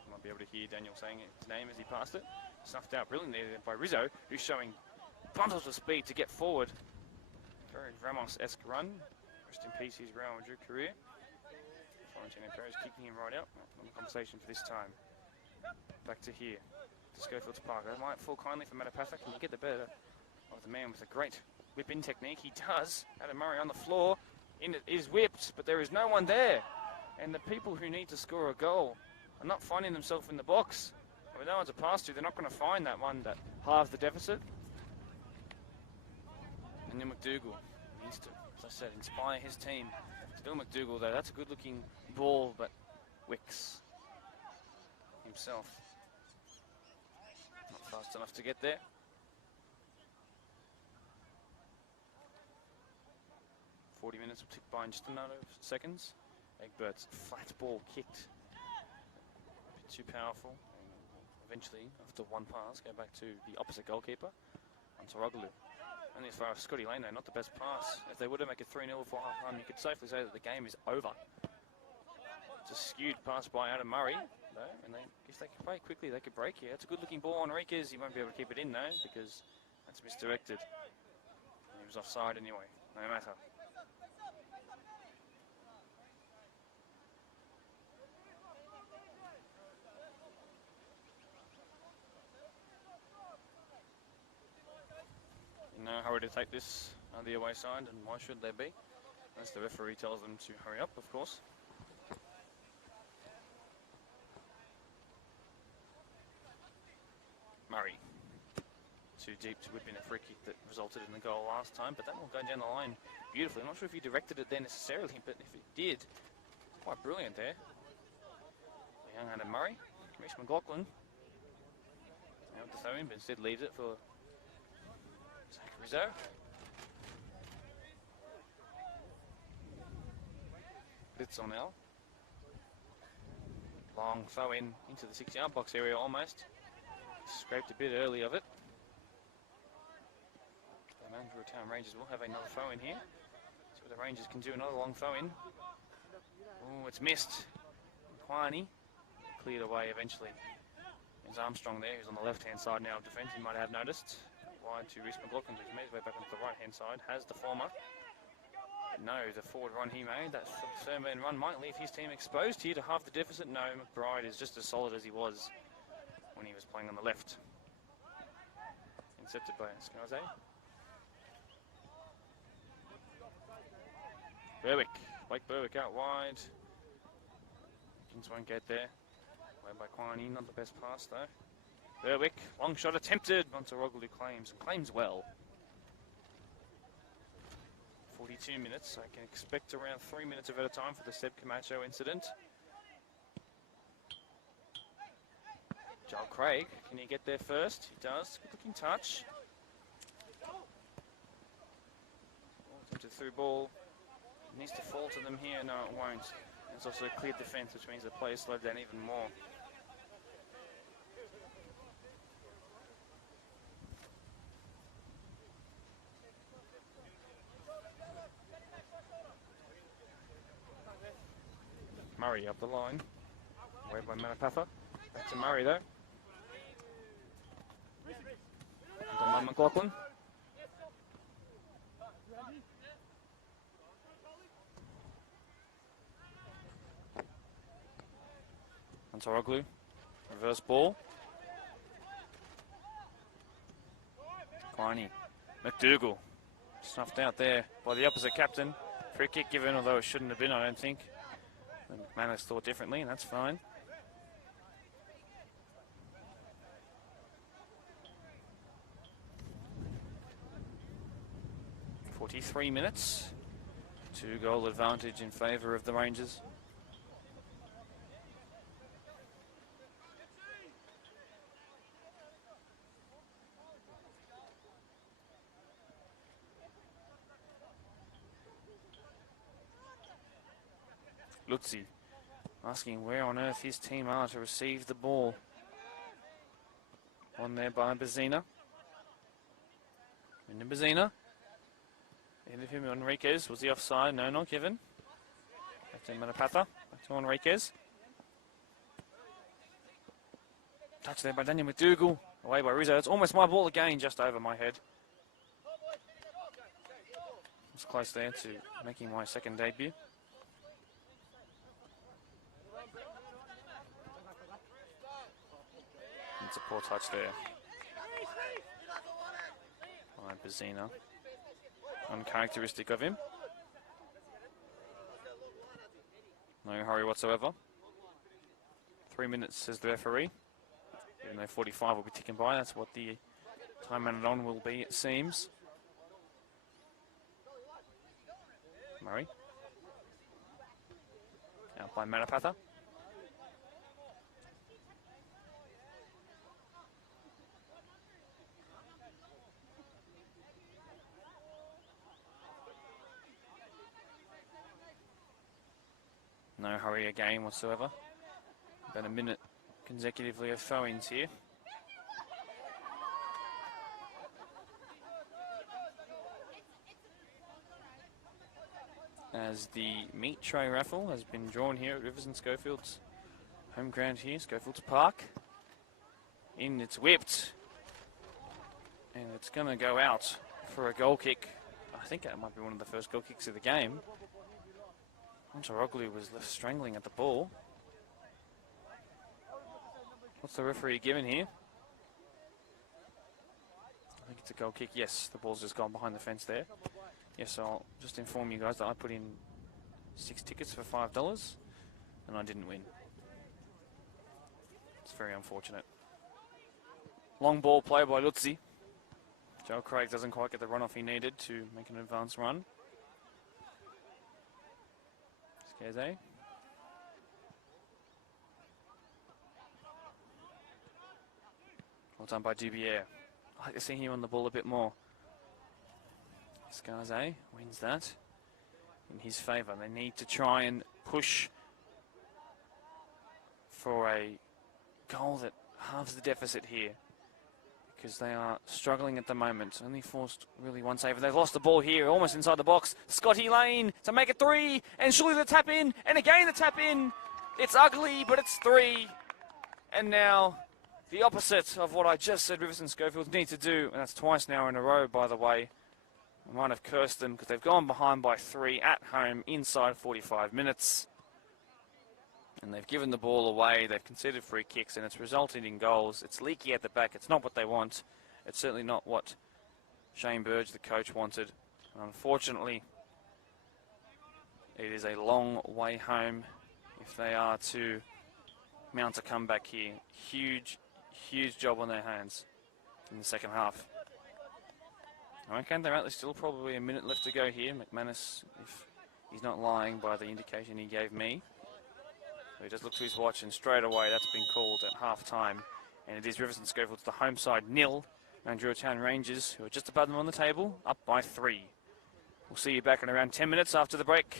You might be able to hear Daniel saying his name as he passed it. Snuffed out brilliantly by Rizzo, who's showing bundles of speed to get forward. Very Ramos-esque run. Rest in peace his Real Madrid career. Florentino Perez kicking him right out. On the conversation for this time. Back to here. To Scofields Park. That might fall kindly for Matapatha. Can you get the better of the man with a great whip-in technique? He does. Adam Murray on the floor. It is whipped, but there is no one there. And the people who need to score a goal are not finding themselves in the box. With no one to pass to, they're not going to find that one that halves the deficit. And then McDougall needs to, as I said, inspire his team. Still McDougall, though. That's a good-looking ball, but Wicks himself fast enough to get there. 40 minutes will tick by in just a matter of seconds. Egbert's flat ball kicked. A bit too powerful. Eventually, after one pass, go back to the opposite goalkeeper, onto Roglu. Only as far as Scotty Lane, not the best pass. If they were to make it 3-0 before half-time, you could safely say that the game is over. It's a skewed pass by Adam Murray, though, and if they can play quickly, they could break here. It's a good-looking ball. Enriquez, he won't be able to keep it in, though, because that's misdirected. And he was offside anyway, no matter. No hurry to take this on the away side, and why should they be? Unless the referee tells them to hurry up, of course. Murray. Too deep to whip in a free kick that resulted in the goal last time, but that will go down the line beautifully. I'm not sure if he directed it there necessarily, but if it did, quite brilliant there. The young Adam Murray. Reece McLaughlin. Now with the throw in, but instead leaves it for Rizzo. Blitz on now. Long throw in into the 6-yard box area almost. Scraped a bit early of it. The Mandurah Town Rangers will have another throw in here. See what the Rangers can do. Another long throw in. Oh, it's missed. Quiney cleared away eventually. There's Armstrong there, who's on the left-hand side now of defence. You might have noticed. Wide to Reece McLaughlin, who's made his way back onto the right-hand side, has the former. No, the forward run he made, that third-man run might leave his team exposed here to half the deficit. No, McBride is just as solid as he was when he was playing on the left. Intercepted by Scarze. Berwick, Blake Berwick out wide. Kings won't get there. Way by Quiney, not the best pass though. Berwick, long shot attempted. Monteroglu claims well. 42 minutes. I can expect around 3 minutes of at a time for the Seb Camacho incident. Joel Craig, can he get there first? He does. Good looking touch. Attempted through ball. It needs to fall to them here. No, it won't. It's also a clear defence, which means the players slowed down even more. Murray up the line. Away by Manapatha. Back to Murray though. Done by McLaughlin. Antoroglu. Reverse ball. Quiney. McDougall. Snuffed out there by the opposite captain. Free kick given, although it shouldn't have been, I don't think. McManus thought differently, and that's fine. .43 minutes. 2-goal advantage in favour of the Rangers. Lutzi asking where on earth his team are to receive the ball. On there by Bazina. Into Bazina. End of him, Enriquez. Was he offside? No, not given. Back to Manapatha. Back to Enriquez. Touch there by Daniel McDougall. Away by Rizzo. It's almost my ball again, just over my head. It's close there to making my second debut. It's a poor touch there by Bazina. Uncharacteristic of him. No hurry whatsoever. 3 minutes, says the referee. Even though 45 will be ticking by, that's what the time added on will be, it seems. Murray. Out by Manapatha. Warrior game whatsoever. About a minute consecutively of throw-ins here. As the meat tray raffle has been drawn here at Riverstone Scofields. Home ground here, Scofields Park. In, it's whipped. And it's going to go out for a goal kick. I think that might be one of the first goal kicks of the game. Monteroglu was left strangling at the ball. What's the referee given here? I think it's a goal kick. Yes, the ball's just gone behind the fence there. Yes, I'll just inform you guys that I put in 6 tickets for $5 and I didn't win. It's very unfortunate. Long ball play by Lutzi. Joe Craig doesn't quite get the run off he needed to make an advance run. Skeze. Well done by Dubier. I like to see him on the ball a bit more. Scarze wins that in his favour. They need to try and push for a goal that halves the deficit here, because they are struggling at the moment. Only forced really one save. They've lost the ball here, almost inside the box. Scotty Lane to make it 3, and surely the tap in, and again the tap in. It's ugly, but it's 3. And now the opposite of what I just said Riverstone Scofields need to do, and that's twice now in a row, by the way. I might have cursed them because they've gone behind by 3 at home inside 45 minutes. And they've given the ball away, they've conceded free kicks, and it's resulted in goals. It's leaky at the back, it's not what they want. It's certainly not what Shane Burge, the coach, wanted. And unfortunately, it is a long way home if they are to mount a comeback here. Huge, huge job on their hands in the second half. Okay, they're out. There's still probably a minute left to go here. McManus, if he's not lying by the indication he gave me. So he just looked to his watch, and straight away that's been called at half-time. And it is Riverstone Scofields, the home side, 0. And Druitt Rangers, who are just above them on the table, up by 3. We'll see you back in around 10 minutes after the break.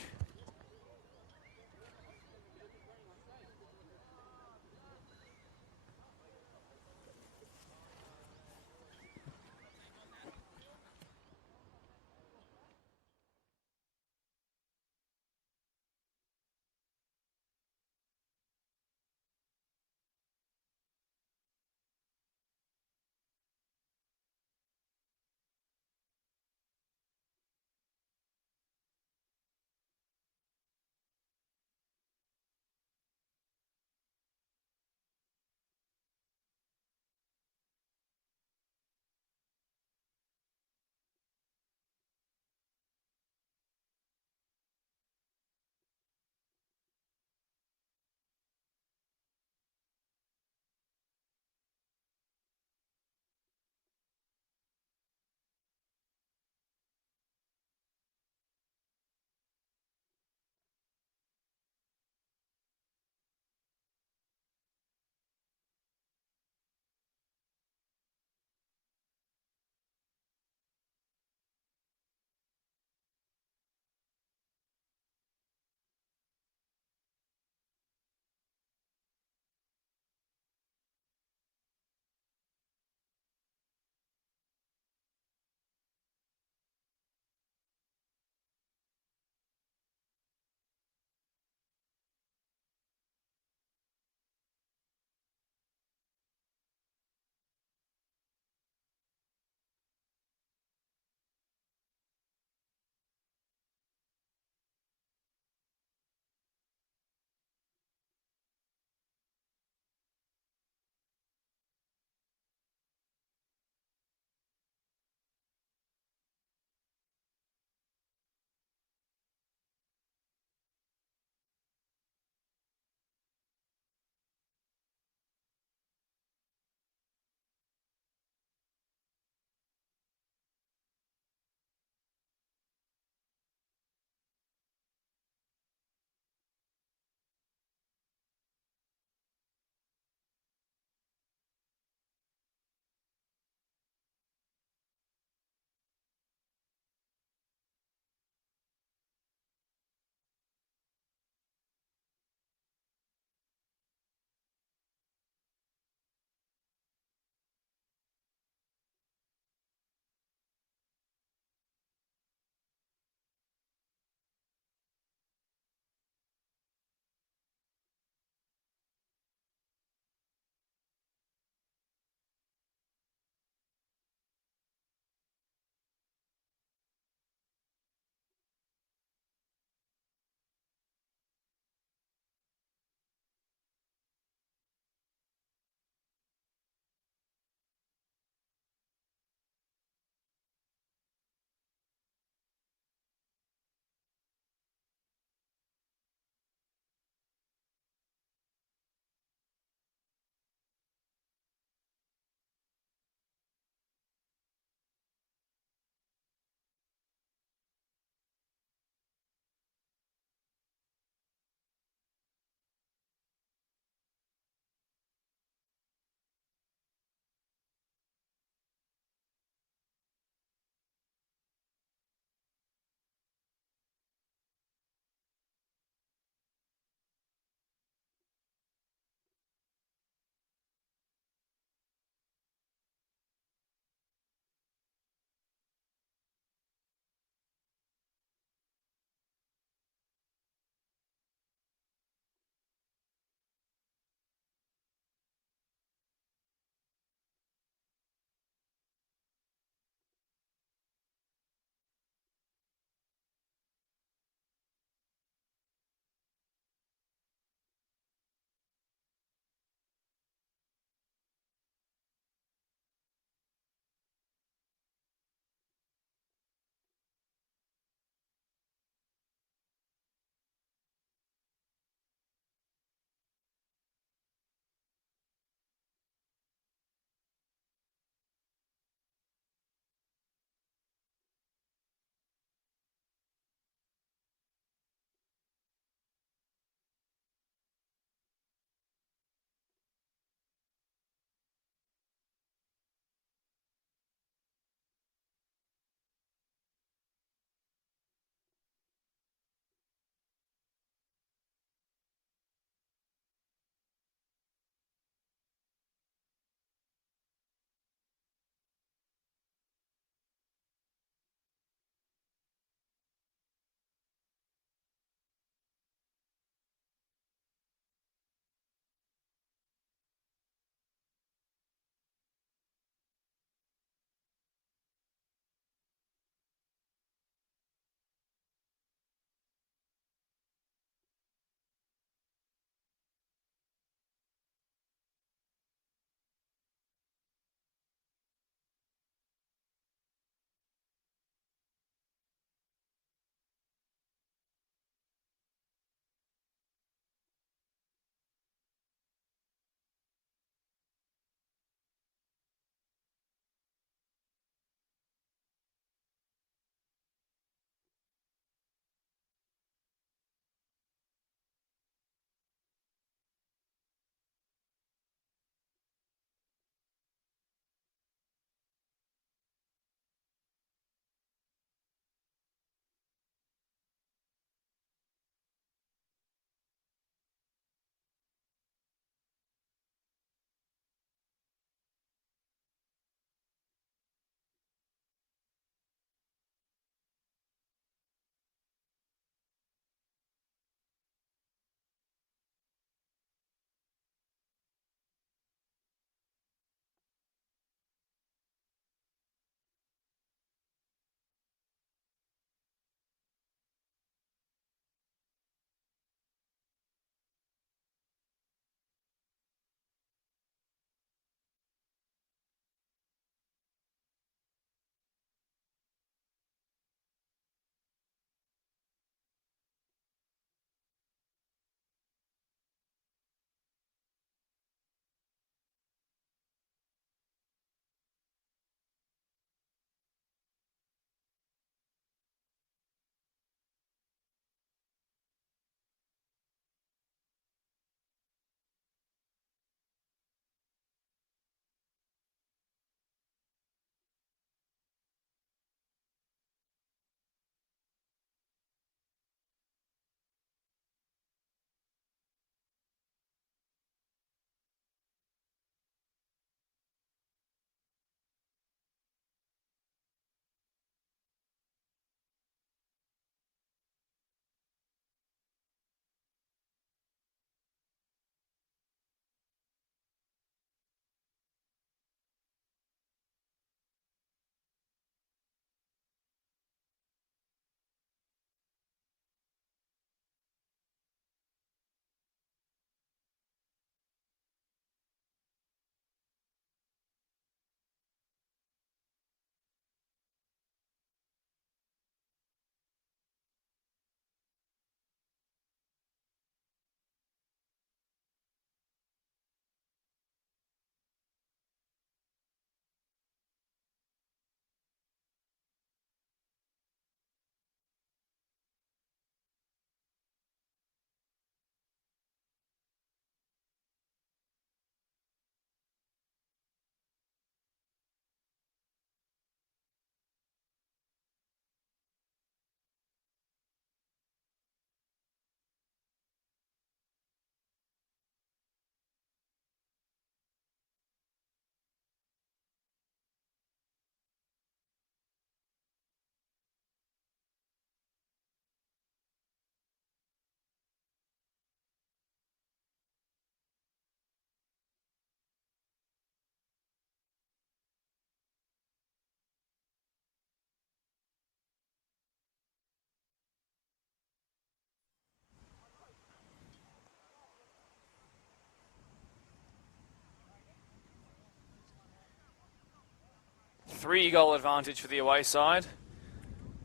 3-goal advantage for the away side.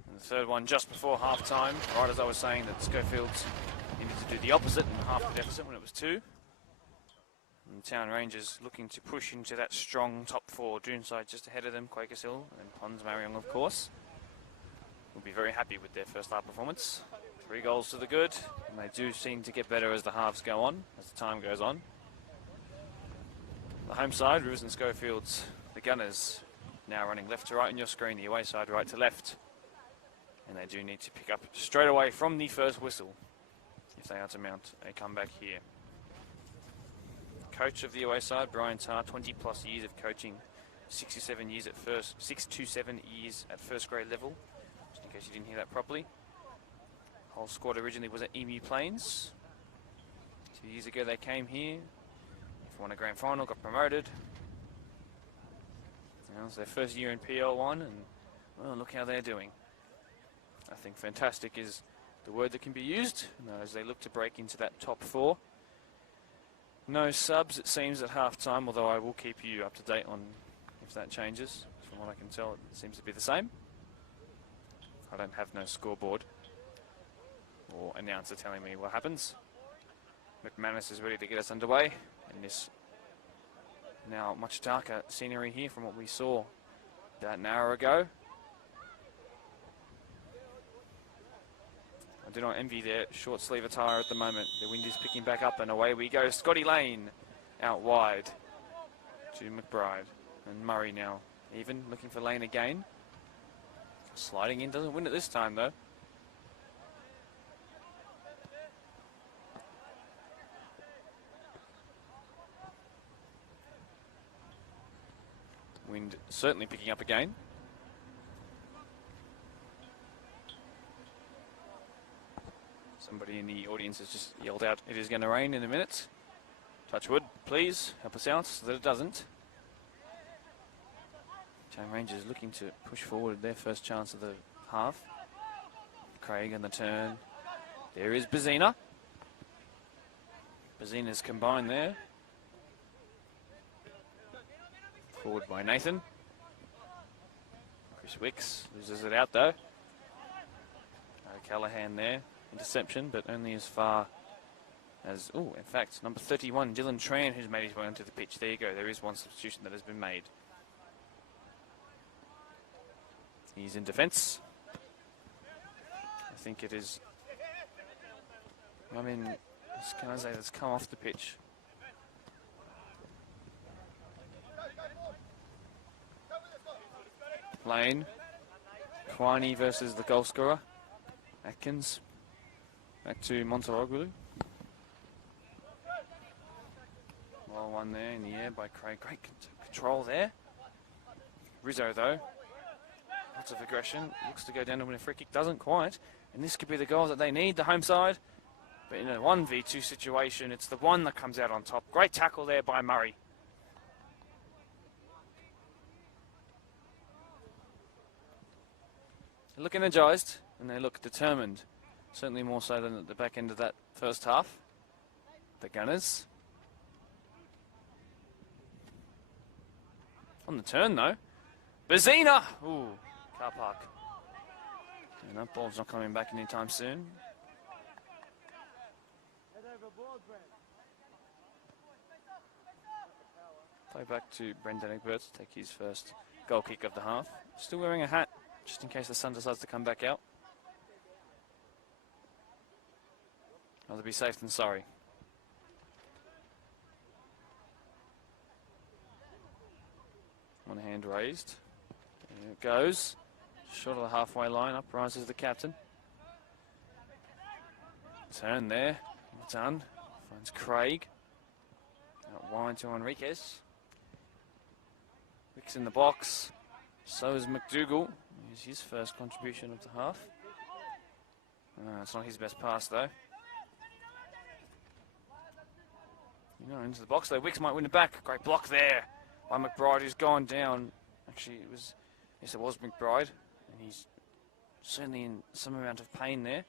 And the third one just before half-time, right as I was saying that Scofields needed to do the opposite and half the deficit when it was 2. And the Town Rangers looking to push into that strong top 4. Doonside just ahead of them, Quakers Hill and Pons Marion, of course. Will be very happy with their first half performance. 3 goals to the good, and they do seem to get better as the halves go on, as the time goes on. The home side, Riverstone Scofields, the Gunners, now running left to right on your screen, the away side right to left. And they do need to pick up straight away from the first whistle if they are to mount a comeback here. Coach of the away side, Brian Tarr, 20 plus years of coaching, 6 to 7 years at first grade level, just in case you didn't hear that properly. Whole squad originally was at Emu Plains. 2 years ago they came here, won a grand final, got promoted. It was their first year in PL1, and well, look how they're doing. I think fantastic is the word that can be used as they look to break into that top 4. No subs, it seems, at half-time, although I will keep you up to date on if that changes. From what I can tell, it seems to be the same. I don't have no scoreboard or announcer telling me what happens. McManus is ready to get us underway in this now much darker scenery here from what we saw about an hour ago. I do not envy their short sleeve attire at the moment. The wind is picking back up and away we go. Scotty Lane out wide to McBride, and Murray now even looking for Lane again. Sliding in, doesn't win it this time though. Wind certainly picking up again. Somebody in the audience has just yelled out, "It is going to rain in a minute." Touch wood, please. Help us out so that it doesn't. Town Rangers looking to push forward their first chance of the half. Craig on the turn. There is Bazina. Bazina's combined there. Forward by Nathan. Chris Wicks loses it out though. Callahan there. Interception, but only as far as, oh, in fact, number 31, Dylan Tran, who's made his way onto the pitch. There you go. There is one substitution that has been made. He's in defence. I think it is Skaze that's come off the pitch. Lane. Kwani versus the goal scorer. Atkins. Back to Monteroglu. Well, one there in the air by Craig. Great control there. Rizzo, though. Lots of aggression. Looks to go down to win a free kick. Doesn't quite. And this could be the goal that they need, the home side. But in a 1v2 situation, it's the one that comes out on top. Great tackle there by Murray. They look energised and they look determined. Certainly more so than at the back end of that first half. The Gunners. On the turn though. Bazina! Ooh, car park. And that ball's not coming back anytime soon. Play back to Brendan Egbert to take his first goal kick of the half. Still wearing a hat, just in case the sun decides to come back out. Rather be safe than sorry. One hand raised. There it goes. Short of the halfway line. Up rises the captain. Turn there. Done. Finds Craig. Out wide to Enriquez. Wicks in the box. So is McDougall. Here's his first contribution of the half. It's not his best pass though. Into the box though. Wicks might win it back. Great block there by McBride, who's gone down. Actually, it was McBride, and he's certainly in some amount of pain there.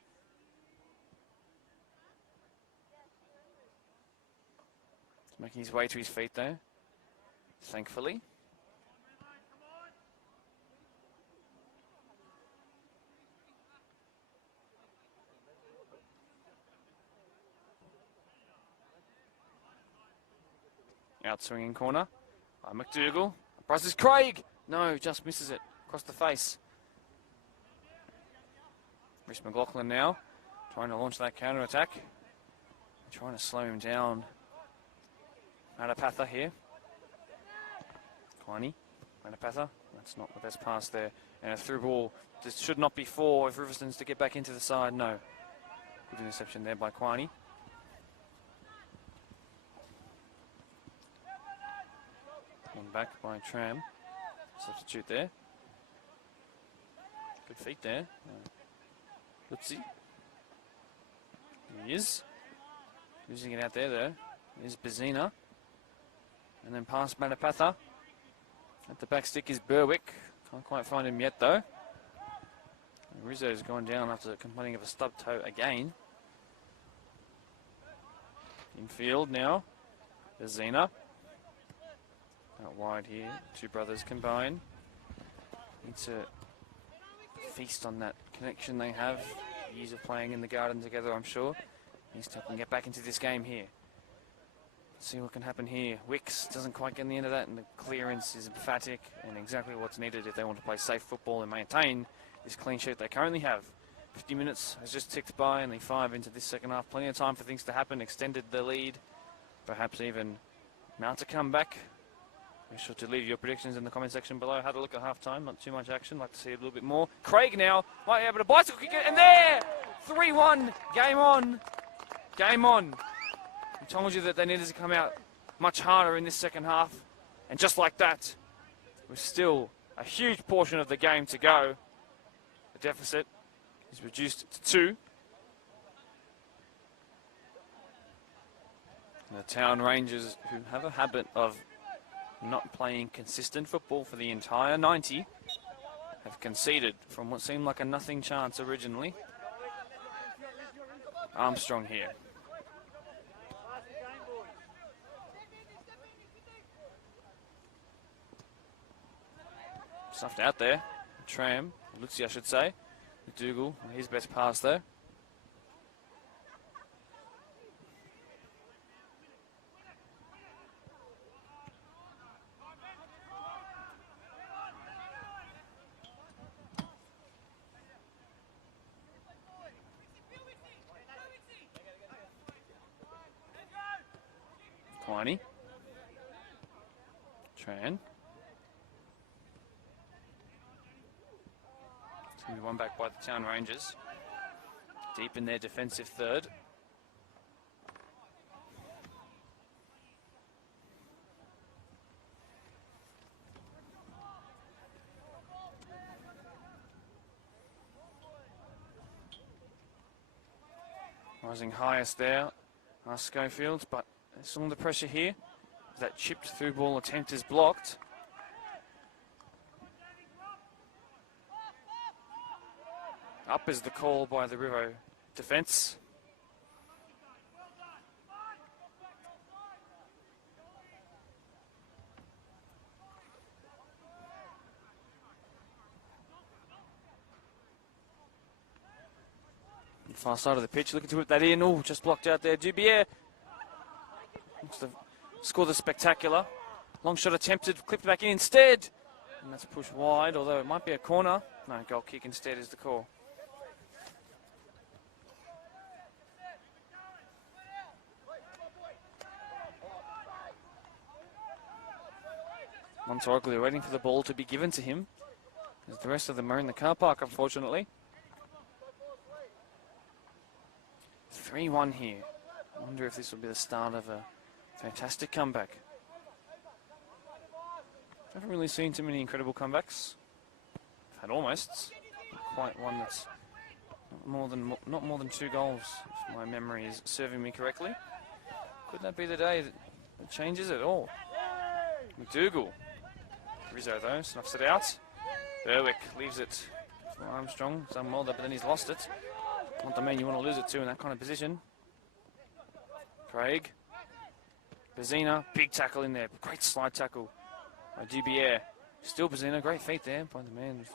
He's making his way to his feet though, thankfully. Out swinging corner by McDougall. Presses Craig. No, just misses it across the face. Rhys McLaughlin now trying to launch that counter attack. Trying to slow him down. Matapatha here. Quiney. Matapatha. That's not the best pass there. And a through ball. This should not be four if Riverstone's to get back into the side. No. Good interception there by Quiney. One back by Tram. Substitute there. Good feet there. Lutzi. He is. Losing it out there though. Here's Bazina. And then past Matapatha. At the back stick is Berwick. Can't quite find him yet though. And Rizzo's gone down after complaining of a stub toe again. Infield now. Bazina. Out wide here. Two brothers combine. Need to feast on that connection they have. Years of playing in the garden together, I'm sure. Needs to get back into this game here. Let's see what can happen here. Wicks doesn't quite get in the end of that, and the clearance is emphatic and exactly what's needed if they want to play safe football and maintain this clean sheet they currently have. 50 minutes has just ticked by, and they 5 into this second half. Plenty of time for things to happen. Extended the lead. Perhaps even mount a comeback. Make sure to leave your predictions in the comment section below. Had a look at half-time. Not too much action. Like to see a little bit more. Craig now might be able to bicycle kick it. And there! 3-1. Game on. Game on. I told you that they needed to come out much harder in this second half. And just like that, with still a huge portion of the game to go, the deficit is reduced to 2. And the Town Rangers, who have a habit of not playing consistent football for the entire 90, have conceded from what seemed like a nothing chance originally. Armstrong here. Stuffed out there. Tram, Lutzi I should say. McDougall, his best pass there. Quiney. Tran. It's going to be one back by the Town Rangers. Deep in their defensive third. Rising highest there are Scofields, but there's all the pressure here. That chipped through ball attempt is blocked. Up is the call by the Rivo defence. Far side of the pitch, looking to whip that in. Oh, just blocked out there. Dubier looks to score the spectacular. Long shot attempted, clipped back in instead. And that's pushed wide, although it might be a corner. No, goal kick instead is the call. Montorglia waiting for the ball to be given to him, as the rest of them are in the car park, unfortunately. 3-1 here. I wonder if this will be the start of a fantastic comeback. Haven't really seen too many incredible comebacks. I've had almost. Not quite one that's not more than 2 goals, if my memory is serving me correctly. Could that be the day that changes it all? McDougall. Rizzo though snuffs it out. Berwick leaves it for Armstrong. Done well there, but then he's lost it. Not the man you want to lose it to in that kind of position. Craig. Bazina, big tackle in there. Great slide tackle by Dubier. Still Bazina, great feet there by the man with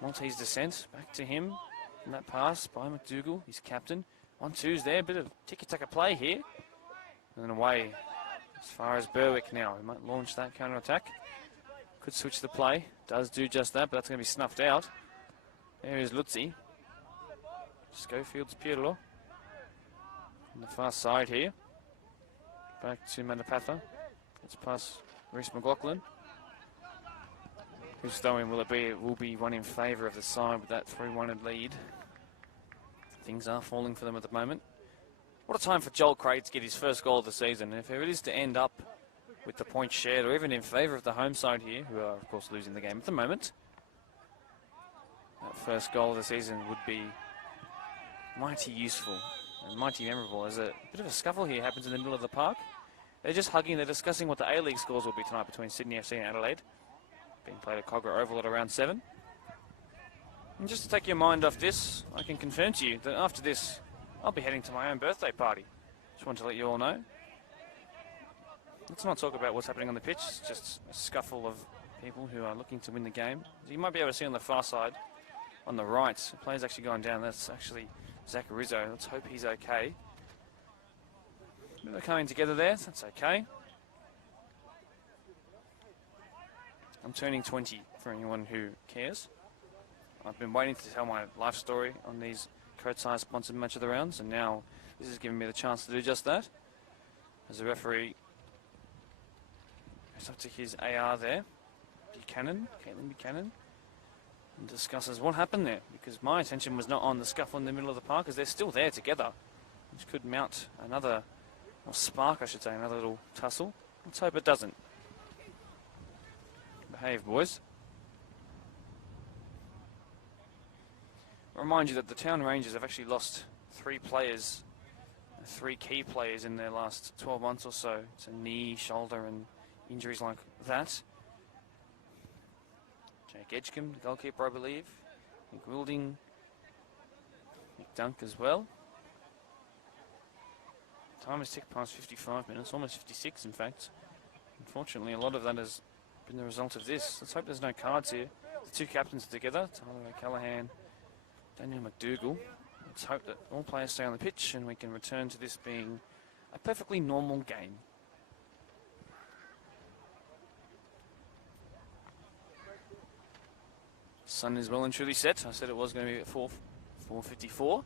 Maltese descent. Back to him. And that pass by McDougall, his captain. 1-2's there, a bit of tiki-taka play here. And then away as far as Berwick now. He might launch that counter-attack. Could switch the play. Does do just that, but that's going to be snuffed out. There is Lutzi. Scofields Pirlo. On the far side here. Back to Manapatha. It's past Reece McLaughlin. Who's throwing will it be? It will be one in favour of the side with that 3-1 lead. Things are falling for them at the moment. What a time for Joel Craig to get his first goal of the season. If it is to end up with the points shared or even in favour of the home side here, who are of course losing the game at the moment, that first goal of the season would be mighty useful and mighty memorable, as a bit of a scuffle here happens in the middle of the park. They're just hugging, they're discussing what the A-League scores will be tonight between Sydney FC and Adelaide. Being played at Cogra Oval at around 7. And just to take your mind off this, I can confirm to you that after this, I'll be heading to my own birthday party. Just wanted to let you all know. Let's not talk about what's happening on the pitch, it's just a scuffle of people who are looking to win the game. As you might be able to see on the far side, on the right, the player's actually going down. That's actually Zach Rizzo. Let's hope he's okay. They're coming together there, that's okay. I'm turning 20 for anyone who cares. I've been waiting to tell my life story on these Coatside sponsored Match of the Rounds, and now this has given me the chance to do just that. As the referee goes up to his AR there, Caitlin Buchanan, and discusses what happened there, because my attention was not on the scuffle in the middle of the park, as they're still there together, which could mount another, or spark I should say, another little tussle. Let's hope it doesn't. Behave, boys. I'll remind you that the Town Rangers have actually lost 3 players, 3 key players in their last 12 months or so. It's a knee, shoulder and injuries like that. Jake Edgecombe, the goalkeeper, I believe. Nick Wilding, Nick Dunk as well. Time has ticked past 55 minutes, almost 56 in fact. Unfortunately, a lot of that has been the result of this. Let's hope there's no cards here. The 2 captains are together, Tyler O'Callaghan, Daniel McDougall. Let's hope that all players stay on the pitch and we can return to this being a perfectly normal game. Sun is well and truly set. I said it was going to be at 4:54.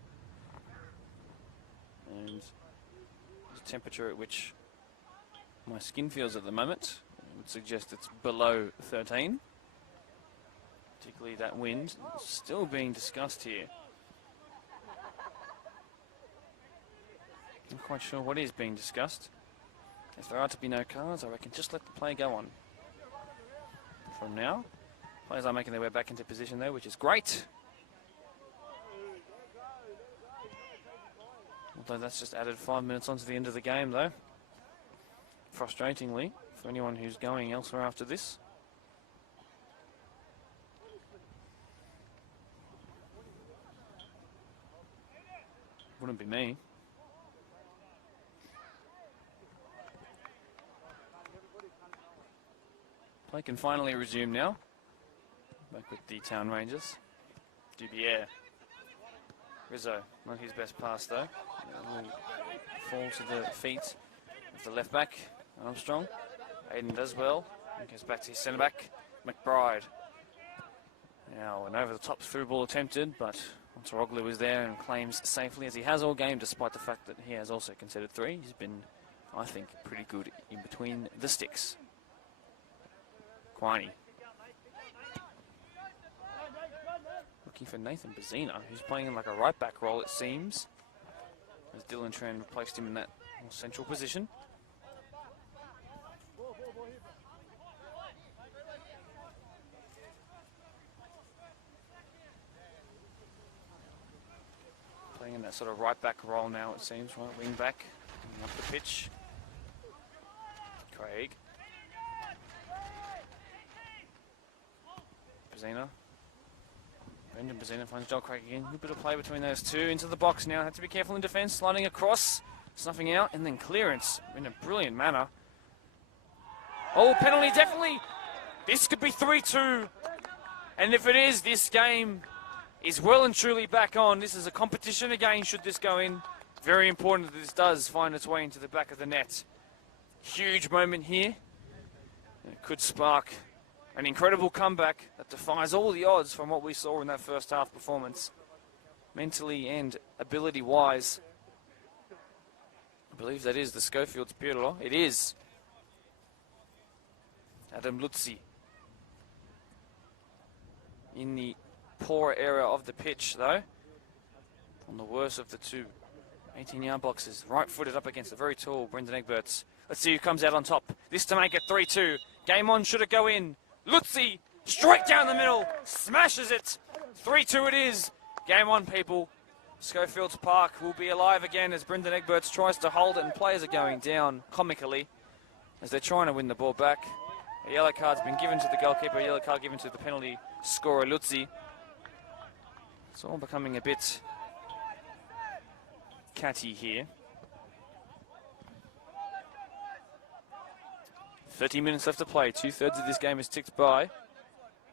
And the temperature at which my skin feels at the moment would suggest it's below 13. Particularly that wind still being discussed here. I'm not quite sure what is being discussed. If there are to be no cards, I reckon just let the play go on. From now, players are making their way back into position there, which is great. Although that's just added 5 minutes onto the end of the game though. Frustratingly, for anyone who's going elsewhere after this. Wouldn't be me. Play can finally resume now. Back with the Town Rangers. Dubier. Rizzo, not his best pass though. Fall to the feet of the left back, Armstrong. Aiden does well. And goes back to his centre back, McBride. Now an over the top through ball attempted, but Monteroglu is there and claims safely, as he has all game, despite the fact that he has also conceded 3. He's been, I think, pretty good in between the sticks. Quiney. Looking for Nathan Bazina, who's playing in like a right back role, it seems, as Dylan Tran replaced him in that more central position. Playing in that sort of right back role now, it seems, right wing back, up the pitch. Craig. Bazina. Brendan Bazina finds Joel Craig again. A bit of play between those two. Into the box now. Had to be careful in defence. Sliding across. Snuffing out. And then clearance in a brilliant manner. Oh, penalty definitely. This could be 3-2. And if it is, this game is well and truly back on. This is a competition again, should this go in. Very important that this does find its way into the back of the net. huge moment here. And it could spark an incredible comeback that defies all the odds from what we saw in that first half performance, mentally and ability-wise. I believe that is the Scofields Pirlo. It is Adam Lutzi in the poor area of the pitch, though, on the worst of the two 18-yard boxes. Right-footed up against the very tall Brendan Egberts. Let's see who comes out on top. This to make it 3-2. Game on, should it go in? Lutzi, straight down the middle, smashes it. 3-2 it is. Game on, people. Scofields Park will be alive again as Brendan Egberts tries to hold it, and players are going down comically as they're trying to win the ball back. A yellow card's been given to the goalkeeper, a yellow card given to the penalty scorer Lutzi. It's all becoming a bit catty here. 30 minutes left to play. 2/3 of this game is ticked by,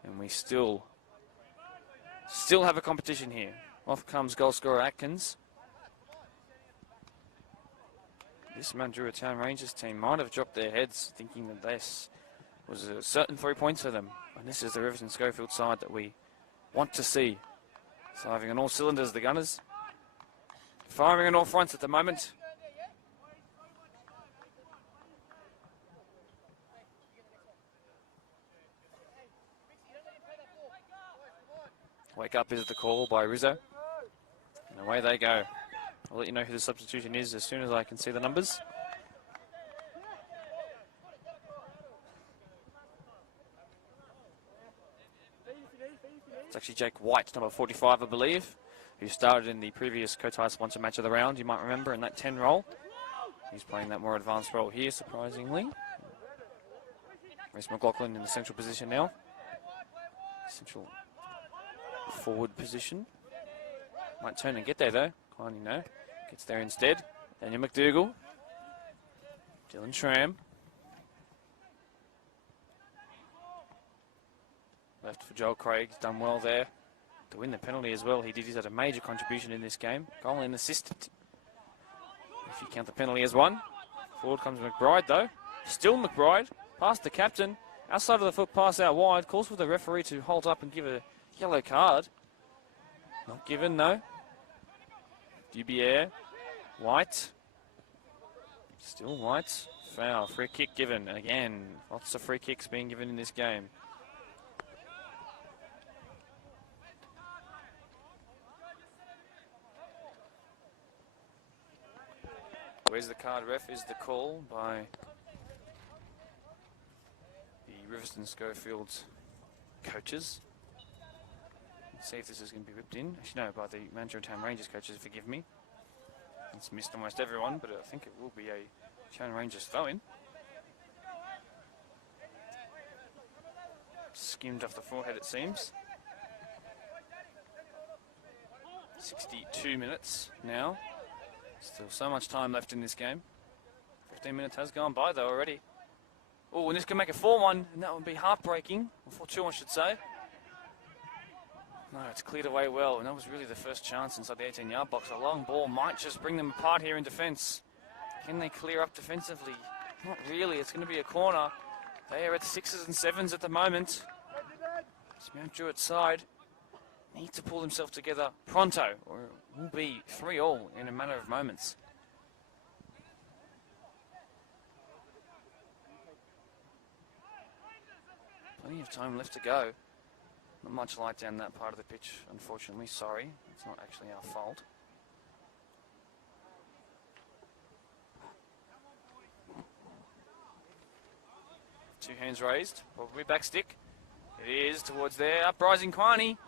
and we still have a competition here. Off comes goal scorer Atkins. This Mount Druitt Town Rangers team might have dropped their heads thinking that this was a certain 3 points for them. And this is the Riverstone Scofields side that we want to see. Firing on all cylinders, the Gunners. Firing on all fronts at the moment. Wake up is the call by Rizzo. And away they go. I'll let you know who the substitution is as soon as I can see the numbers. It's actually Jake White, number 45, I believe, who started in the previous Kotai sponsor match of the round, you might remember, in that 10 role. He's playing that more advanced role here, surprisingly. Reece McLaughlin in the central position now. Central forward position. Might turn and get there, though. Kindly no. Gets there instead. Daniel McDougall. Dylan Schramm. Left for Joel Craig. He's done well there to win the penalty as well. He's had a major contribution in this game. Goal and assist, if you count the penalty as one. Forward comes McBride, though. Still McBride. Past the captain. Outside of the foot pass out wide. Calls for the referee to hold up and give a yellow card. Not given, though. Dubier. White. Still White. Foul. Free kick given. Again, lots of free kicks being given in this game. Where's the card, ref? Is the call by the Riverstone Scofields coaches. Let's see if this is going to be whipped in. Actually, no, by the Mandurah Town Rangers coaches, forgive me. It's missed almost everyone, but I think it will be a Town Rangers throw-in. Skimmed off the forehead, it seems. 62 minutes now. Still so much time left in this game. 15 minutes has gone by, though, already. Oh, and this could make a 4-1, and that would be heartbreaking. Or 4-2, I should say. No, it's cleared away well, and that was really the first chance inside the 18-yard box. A long ball might just bring them apart here in defence. Can they clear up defensively? Not really. It's going to be a corner. They are at 6s and 7s at the moment. It's Mount Druitt's side. Need to pull himself together pronto, or it will be 3-3 in a matter of moments. Plenty of time left to go. Not much light down that part of the pitch, unfortunately. Sorry, it's not actually our fault. Two hands raised, probably back stick. It is towards there, uprising Quani.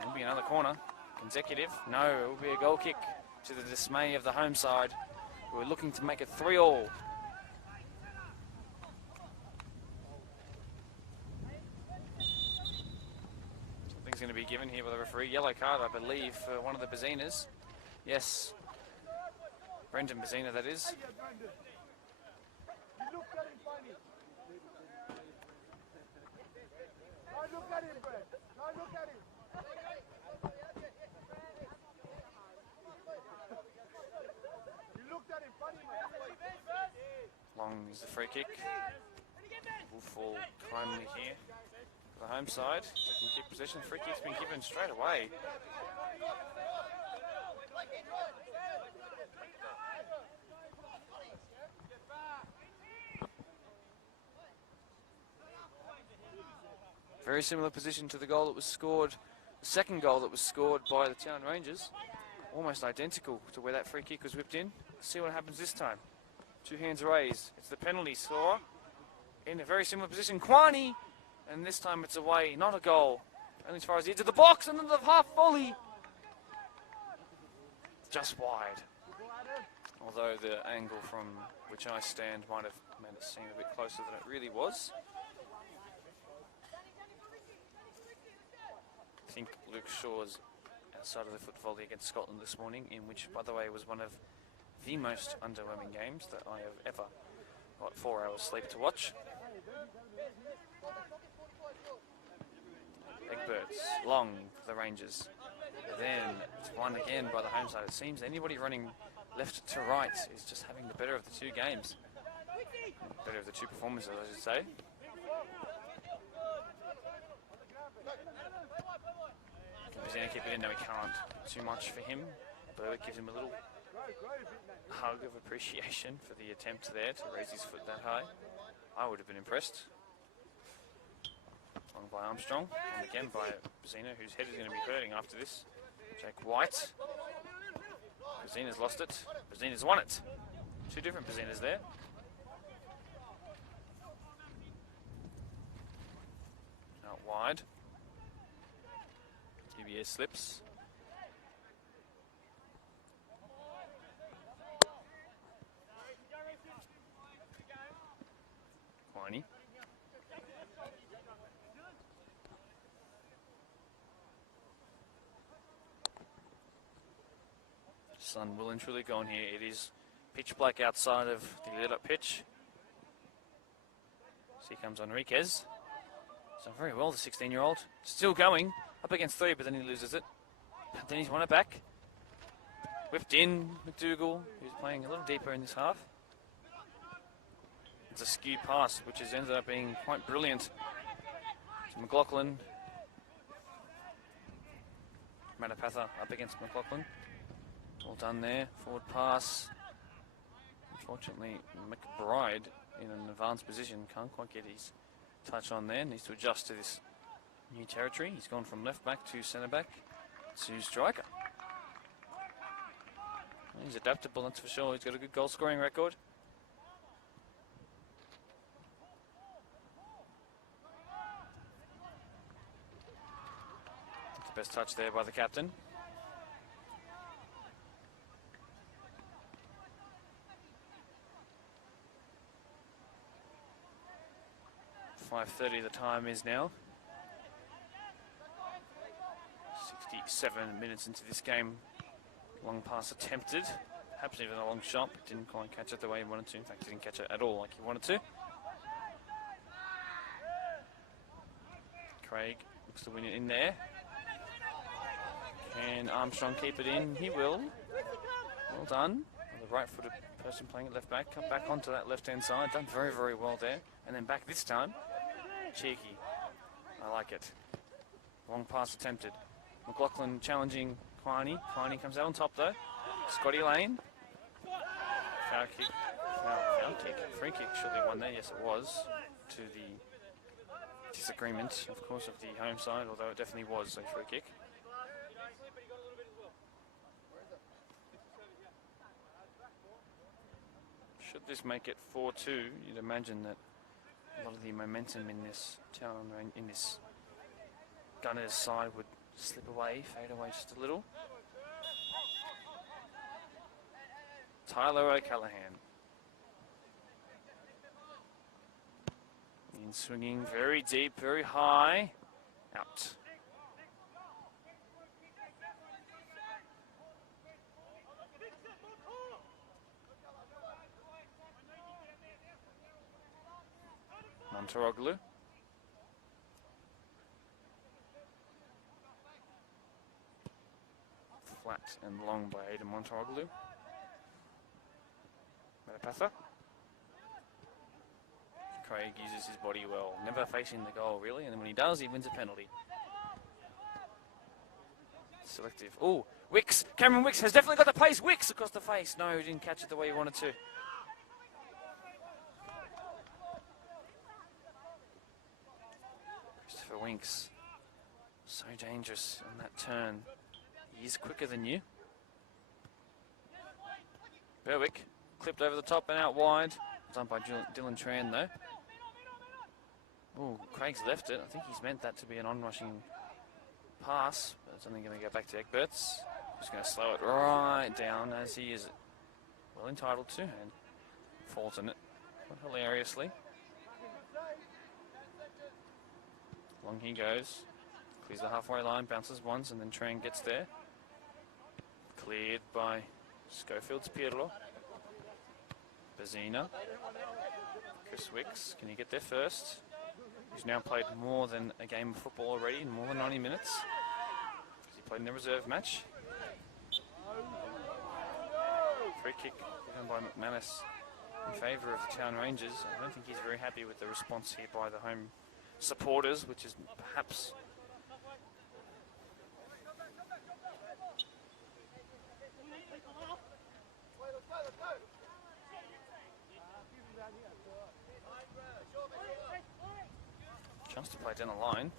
It'll be another corner, consecutive. No, it will be a goal kick to the dismay of the home side. We're looking to make it 3-3. Something's going to be given here by the referee. Yellow card, I believe, for one of the Bazinas. Yes. Brendan Bazina, that is. Long is the free kick. Will fall kindly here. The home side, they can keep possession. Free kick's been given straight away. Very similar position to the goal that was scored, the second goal that was scored by the Town Rangers. Almost identical to where that free kick was whipped in. Let's see what happens this time. Two hands raised. It's the penalty scorer. In a very similar position, Kwani. And this time it's away, not a goal. Only as far as the edge of the box, and then the half volley. Just wide. Although the angle from which I stand might have made it seem a bit closer than it really was. I think Luke Shaw's outside of the foot volley against Scotland this morning, in which, by the way, was one of the most underwhelming games that I have ever got 4 hours sleep to watch. Egbert, long for the Rangers. Then it's won again by the home side. It seems anybody running left to right is just having the better of the two games. Better of the two performances, I should say. Brazina keep it in, no, he can't. Too much for him. Berwick gives him a little hug of appreciation for the attempt there to raise his foot that high. I would have been impressed. Long by Armstrong, and again by Brazina, whose head is going to be hurting after this. Jake White. Brazina's lost it. Brazina's won it. Two different Brazinas there. Out wide. UBS slips. Quiney. Sun will and truly gone here. It is pitch black outside of the lit up pitch. So here comes Enriquez. Done very well, the 16-year-old. Still going. Up against three, but then he loses it. But then he's won it back. Whipped in, McDougall, who's playing a little deeper in this half. It's a skew pass, which has ended up being quite brilliant. To McLaughlin. Matapatha up against McLaughlin. All done there. Forward pass. Unfortunately, McBride in an advanced position can't quite get his touch on there. Needs to adjust to this new territory. He's gone from left back to centre back to striker. He's adaptable, that's for sure. He's got a good goal scoring record. That's the best touch there by the captain. .5:30 the time is now. 67 minutes into this game. Long pass attempted. Perhaps even a long shot, but didn't quite catch it the way he wanted to. In fact, didn't catch it at all like he wanted to. Craig looks to win it in there. Can Armstrong keep it in? He will. Well done. The right-footed person playing at left back. Come back onto that left-hand side. Done very, very well there. And then back this time. Cheeky. I like it. Long pass attempted. McLaughlin challenging Quiney. Quiney comes out on top though. Scotty Lane. Foul kick. Foul kick. Free kick surely won there. Yes, it was. To the disagreement, of course, of the home side, although it definitely was a free kick. Should this make it 4-2, you'd imagine that a lot of the momentum in this town, in this Gunners side would slip away, fade away just a little. Tyler O'Callaghan. In swinging very deep, very high. Out. Monteroglu. Flat and long by Aidan Monteroglu. Matapatha. Craig uses his body well, never facing the goal really, and then when he does, he wins a penalty. Selective. Oh, Wicks. Cameron Wicks has definitely got the pace. Wicks across the face. No, he didn't catch it the way he wanted to. Christopher Winks. So dangerous on that turn. He is quicker than you. Berwick clipped over the top and out wide. Done by Dylan Tran though. Oh, Craig's left it. I think he's meant that to be an onrushing pass, but it's only going to go back to Egberts. Just going to slow it right down as he is well entitled to and falls in it quite hilariously. Long he goes, clears the halfway line, bounces once, and then Tran gets there. Cleared by Scofields Pirlo. Bazina. Chris Wicks, can he get there first? He's now played more than a game of football already, more than 90 minutes. He played in the reserve match. Free kick given by McManus in favour of the Town Rangers. I don't think he's very happy with the response here by the home supporters, which is perhaps chance to play down the line.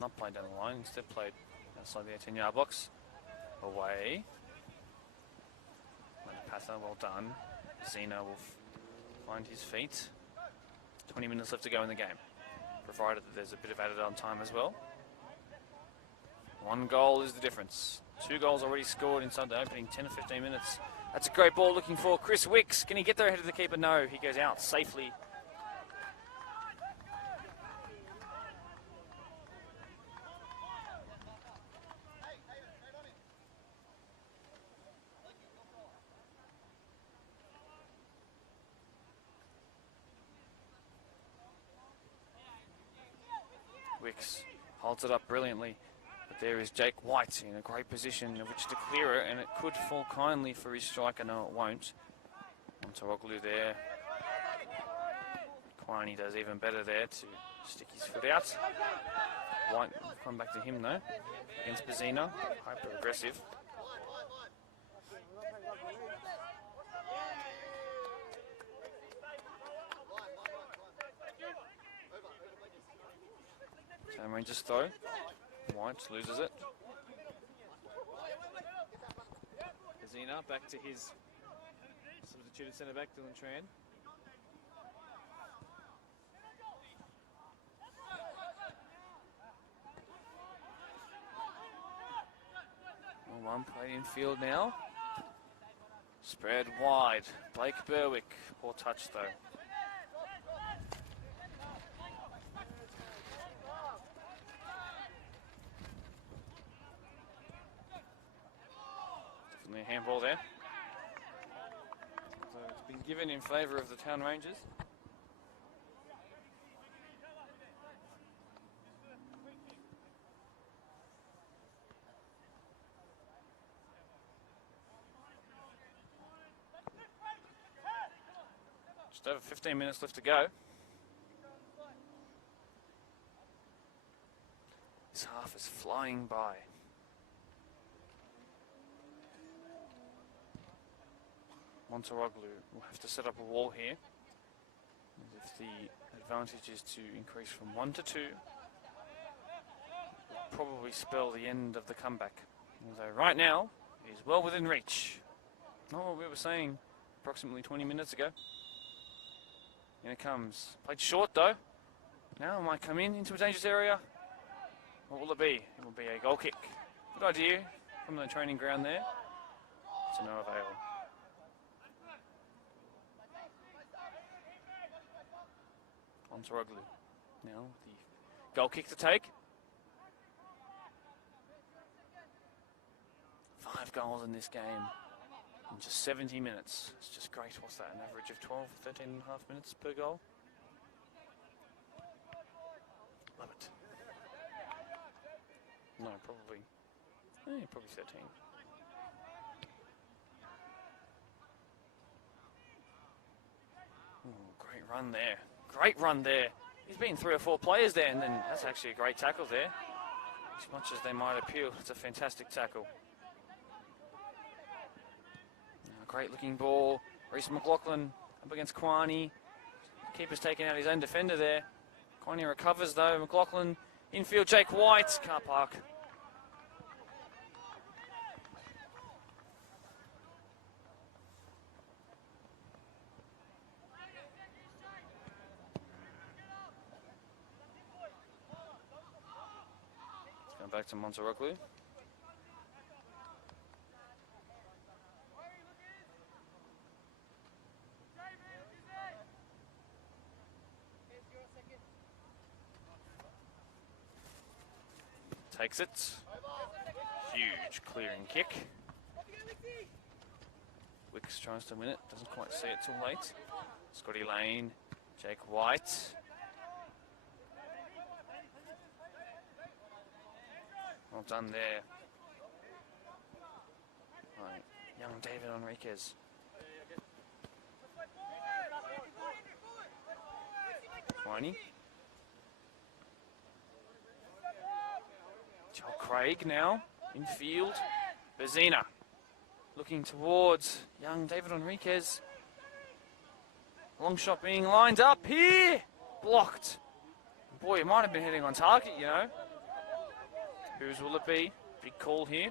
Not play down the line, instead played outside the 18-yard box. Away. Patha, well done. Zena will find his feet. 20 minutes left to go in the game, provided that there's a bit of added on time as well. 1 goal is the difference. 2 goals already scored inside the opening 10 or 15 minutes. That's a great ball looking for Chris Wicks. Can he get there ahead of the keeper? No, he goes out safely. Wicks holds it up brilliantly, but there is Jake White in a great position in which to clear it, and it could fall kindly for his striker. No, it won't. Monteroglu there. Quiney does even better there to stick his foot out. White will come back to him though, against Bazina, hyper aggressive. Town Rangers throw. White loses it. Bazina back to his substituted centre back, Dylan Tran. One played in field now. Spread wide. Blake Berwick. Poor touch though. Definitely a handball there. So it's been given in favour of the Town Rangers. Just over 15 minutes left to go. This half is flying by. Monteroglu will have to set up a wall here. If the advantage is to increase from 1 to 2, will probably spell the end of the comeback. Although right now, it is well within reach. Not what we were saying approximately 20 minutes ago. In it comes. Played short though. Now it might come into a dangerous area. What will it be? It will be a goal kick. Good idea from the training ground there. To no avail. Monteroglu. Now the goal kick to take. 5 goals in this game in just 70 minutes. It's just great. What's that? An average of 12, 13 and a half minutes per goal. Love it. No, probably 13. Ooh, great run there Great run there. He's been 3 or 4 players there, and then that's actually a great tackle there. As much as they might appeal, it's a fantastic tackle. Great looking ball. Reece McLaughlin up against Kwani. Keeper's taking out his own defender there. Kwani recovers though. McLaughlin infield. Jake White. Car park. It's going back to Monteroglu. Takes it. Huge clearing kick. Wicks tries to win it. Doesn't quite see it too late. Scotty Lane. Jake White. Well done there. Right. Young David Enriquez. Winey. Craig now, infield. Bezina looking towards young David Enriquez. Long shot being lined up here. Blocked. Boy, it might have been hitting on target, you know. Whose will it be? Big call here.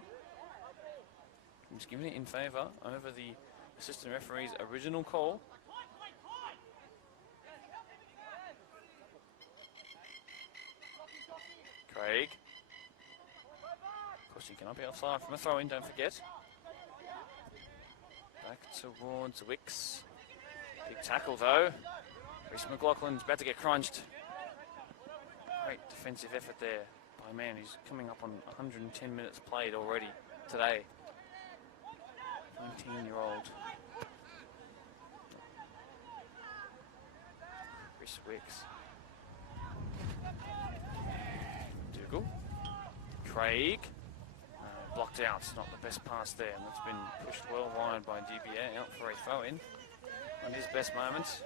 I'm just giving it in favour over the assistant referee's original call. Craig. Of course, you cannot be offside from a throw-in, don't forget. Back towards Wicks. Big tackle, though. Reece McLaughlin's about to get crunched. Great defensive effort there by a man who's coming up on 110 minutes played already today. 19-year-old. Chris Wicks. Dougal. Craig. Blocked out. It's not the best pass there, and it's been pushed well wide by DBA out for a throw-in on his best moment.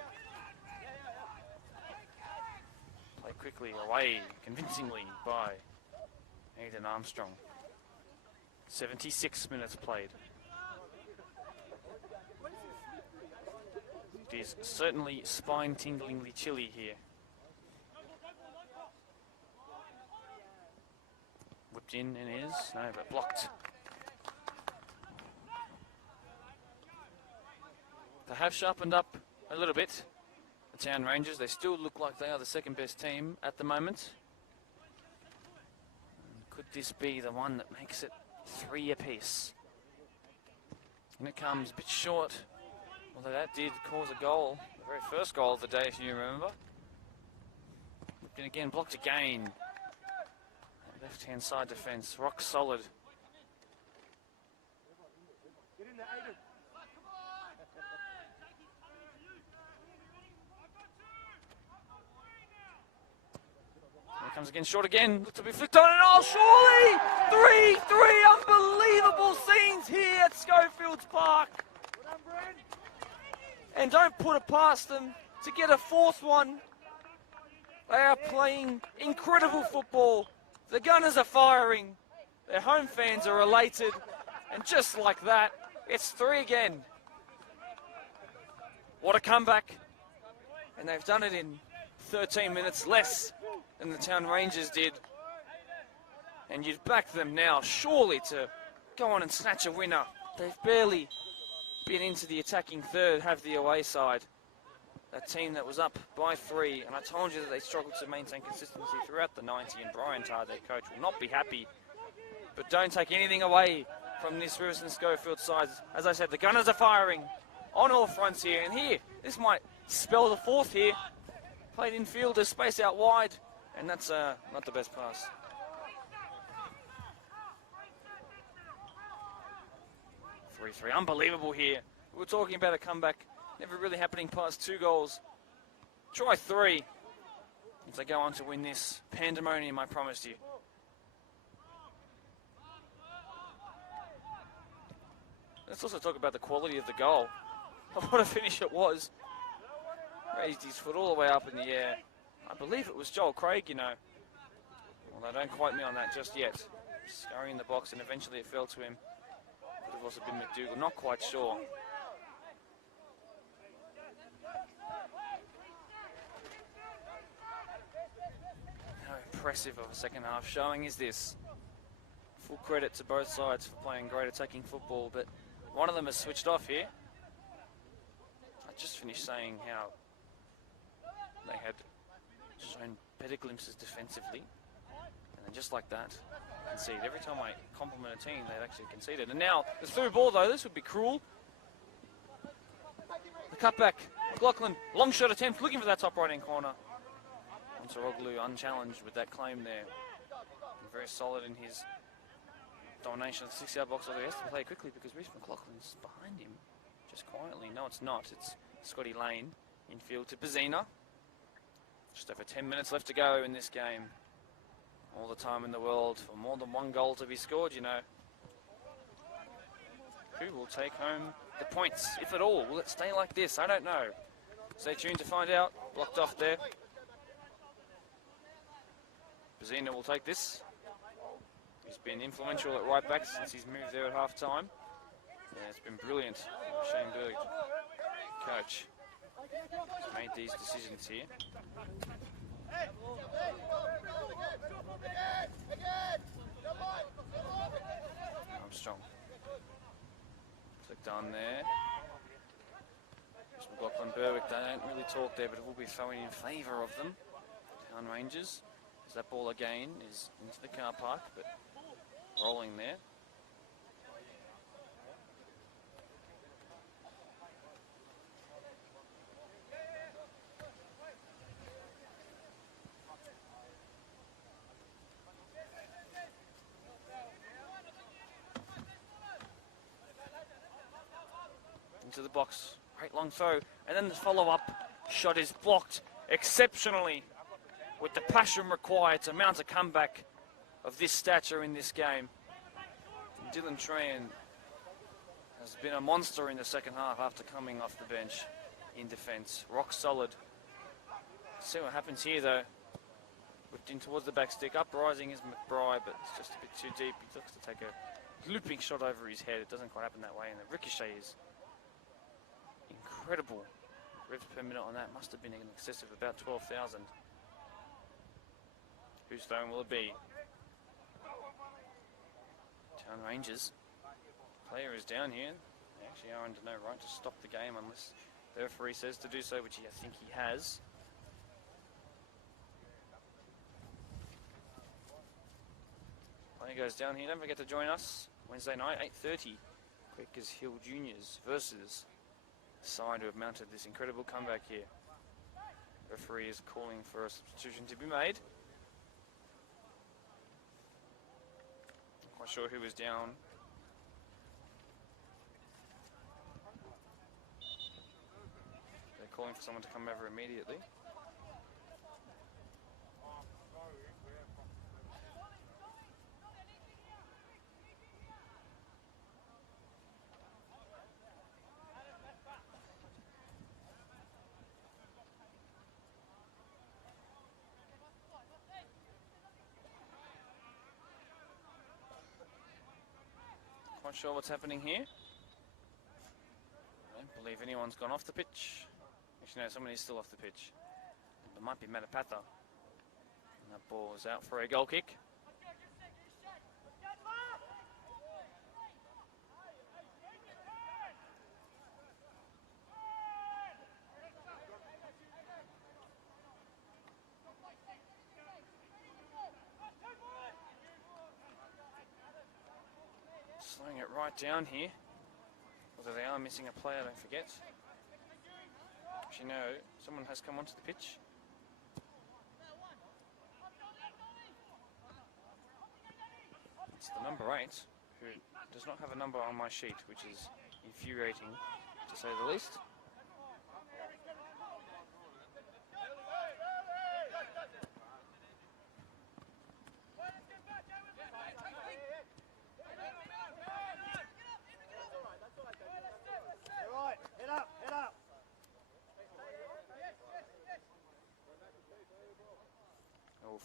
Played quickly away, convincingly by Aidan Armstrong. 76 minutes played. It is certainly spine-tinglingly chilly here. Whipped in and is, no, but blocked. They have sharpened up a little bit, the Town Rangers. They still look like they are the second best team at the moment. Could this be the one that makes it 3 apiece? And it comes a bit short, although that did cause a goal, the very first goal of the day, if you remember. Whipped in again, blocked again. Left-hand side defence, rock solid. Get in there, Aiden. Here it comes again, short again. Looks to be flicked on, and oh, surely! 3-3, unbelievable scenes here at Scofields Park. And don't put it past them to get a 4th one. They are playing incredible football. The Gunners are firing, their home fans are elated, and just like that, it's 3 again. What a comeback. And they've done it in 13 minutes less than the Town Rangers did. And you'd back them now, surely, to go on and snatch a winner. They've barely been into the attacking third, have the away side. A team that was up by 3, and I told you that they struggled to maintain consistency throughout the 90, and Brian Tarr, their coach, will not be happy. But don't take anything away from this Riverstone Scofields side. As I said, the Gunners are firing on all fronts here, and here, this might spell the 4th here. Played infield, there's space out wide, and that's not the best pass. Three, unbelievable here. We were talking about a comeback. Never really happening past 2 goals. Try 3. If they go on to win this, pandemonium, I promised you. Let's also talk about the quality of the goal. What a finish it was. Raised his foot all the way up in the air. I believe it was Joel Craig, you know. Although don't quote me on that just yet. Scurrying the box, and eventually it fell to him. Could have also been McDougall, not quite sure. How impressive of a second half showing is this? Full credit to both sides for playing great attacking football, but one of them has switched off here. I just finished saying how they had shown better glimpses defensively, and then just like that, concede. Every time I compliment a team, they've actually conceded. And now, the through ball though, this would be cruel. The cutback, McLaughlin, long shot attempt, looking for that top right-hand corner. Monteroglu unchallenged with that claim there. Very solid in his domination of the 6-yard box, although he has to play quickly because Reece McLaughlin's behind him, just quietly. No, it's not. It's Scotty Lane infield to Pazina. Just over 10 minutes left to go in this game. All the time in the world for more than one goal to be scored, you know. Who will take home the points, if at all? Will it stay like this? I don't know. Stay tuned to find out. Blocked off there. Pazina will take this. He's been influential at right back since he's moved there at half time. Yeah, it's been brilliant. Shane Berg, coach, has made these decisions here. Armstrong. Clicked on there. McLaughlin, Berwick, they don't really talk there, but it will be throwing in favour of them. Town Rangers. As that ball again is into the car park, but rolling there. Into the box, great long throw, and then the follow-up shot is blocked exceptionally with the passion required to mount a comeback of this stature in this game. Dylan Tran has been a monster in the second half after coming off the bench in defence. Rock solid. See what happens here though. Whipped in towards the back stick. Uprising is McBride, but it's just a bit too deep. He looks to take a looping shot over his head. It doesn't quite happen that way, and the ricochet is incredible. Revs per minute on that must have been in excess of about 12,000. Whose throne will it be? Town Rangers. Player is down here. They actually are under no right to stop the game unless the referee says to do so, which I think he has. Player goes down here. Don't forget to join us Wednesday night, 8:30. Quakers Hill Juniors versus the side who have mounted this incredible comeback here. Referee is calling for a substitution to be made. Not sure who was down. They're calling for someone to come over immediately. Not sure what's happening here. I don't believe anyone's gone off the pitch. Actually, no, someone is still off the pitch. It might be Matapatha. And that ball is out for a goal kick. Slowing it right down here. Although they are missing a player, don't forget. Actually, no, someone has come onto the pitch. It's the number 8, who does not have a number on my sheet, which is infuriating, to say the least.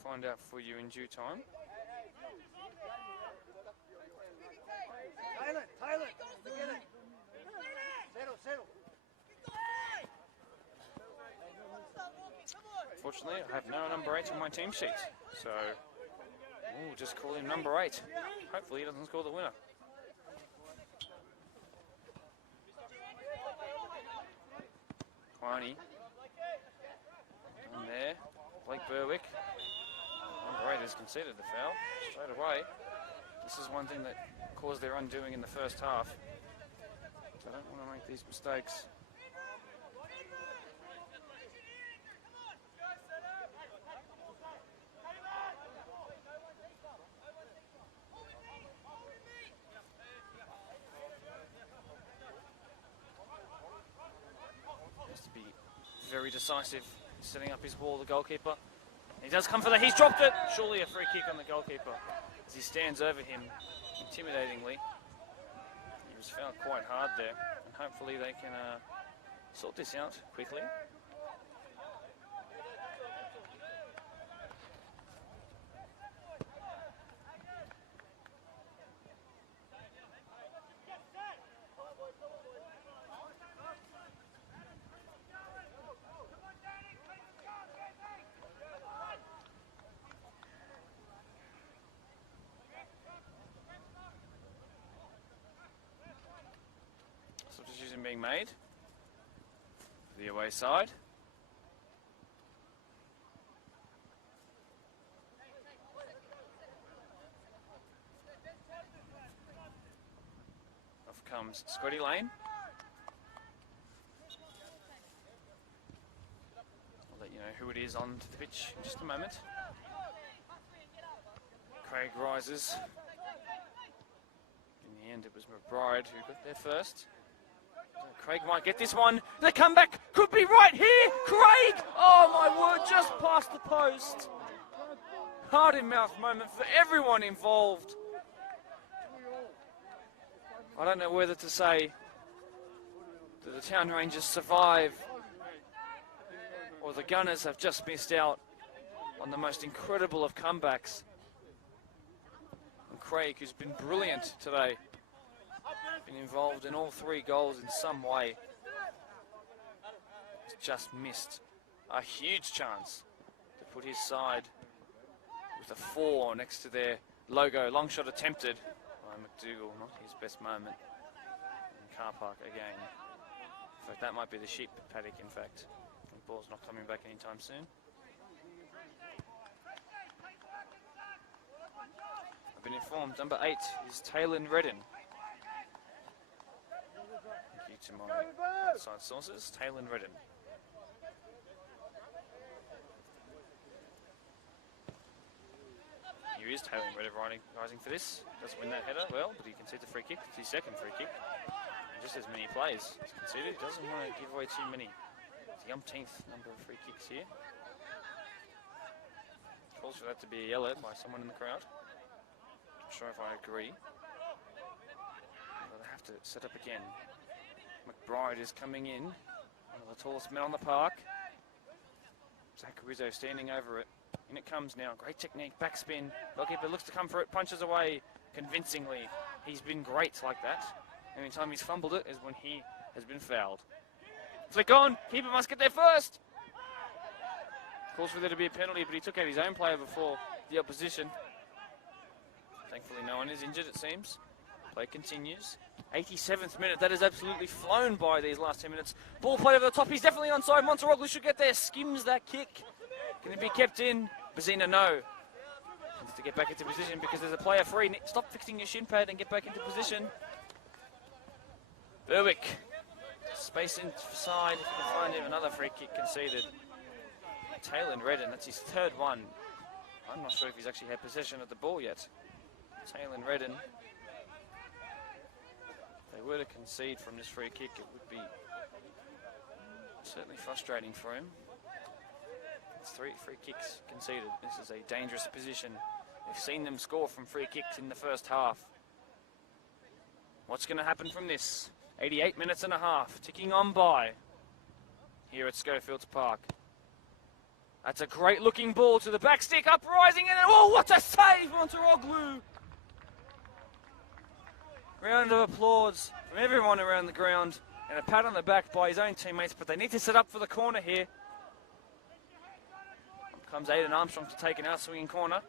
find out for you in due time. Tyler, together. Settle. Fortunately, I have no number 8 on my team sheet, so we'll just call him number 8. Hopefully he doesn't score the winner. Quiney. And there, Blake Berwick. Number 8 has conceded the foul straight away. This is one thing that caused their undoing in the first half. So I don't want to make these mistakes. Has to be very decisive, setting up his wall, the goalkeeper. He does come for that. He's dropped it. Surely a free kick on the goalkeeper as he stands over him intimidatingly. He was fouled quite hard there, and hopefully they can sort this out quickly. Substitution being made for the away side. Off comes Scotty Lane. I'll let you know who it is on the pitch in just a moment. Craig rises. In the end, it was McBride who got there first. Craig might get this one. The comeback could be right here. Craig! Oh my word, just past the post. Heart in mouth moment for everyone involved. I don't know whether to say that the Town Rangers survive or the Gunners have just missed out on the most incredible of comebacks. And Craig, who's been brilliant today, been involved in all 3 goals in some way, has just missed a huge chance to put his side with a 4 next to their logo. Long shot attempted by McDougall, not his best moment. In car park again. In fact, that might be the sheep paddock, in fact. The ball's not coming back anytime soon. I've been informed number 8 is Taylor Redden. To my outside sources, Taylor Redden. Here is Taylor Redden rising for this. Doesn't win that header well, but he concedes a free kick. It's his second free kick. And just as many plays as conceded. He doesn't want to give away too many. It's the umpteenth number of free kicks here. Calls for that to be a yellow by someone in the crowd. Not sure if I agree. But they have to set up again. McBride is coming in, one of the tallest men on the park. Zach Rizzo standing over it. In it comes now, great technique, backspin. Goalkeeper looks to come for it, punches away convincingly. He's been great like that. The only time he's fumbled it is when he has been fouled. Flick on, keeper must get there first. Calls for there to be a penalty, but he took out his own player before the opposition. Thankfully no one is injured, it seems. Play continues. 87th minute, that has absolutely flown by these last 10 minutes. Ball played over the top, he's definitely onside. Monteroglu should get there, skims that kick. Can it be kept in? Bazina, no. Needs to get back into position because there's a player free. Stop fixing your shin pad and get back into position. Berwick. Space inside, if you can find him. Another free kick conceded. Taylor Redden, that's his 3rd one. I'm not sure if he's actually had possession of the ball yet. Taylor Redden. If they were to concede from this free kick, it would be certainly frustrating for him. It's 3 free kicks conceded. This is a dangerous position. We've seen them score from free kicks in the first half. What's going to happen from this? 88 minutes and a half, ticking on by here at Scofields Park. That's a great looking ball to the back stick, uprising, and oh, what a save on Turoglu! Round of applause from everyone around the ground, and a pat on the back by his own teammates, but they need to set up for the corner here. Comes Aidan Armstrong to take an out-swinging corner.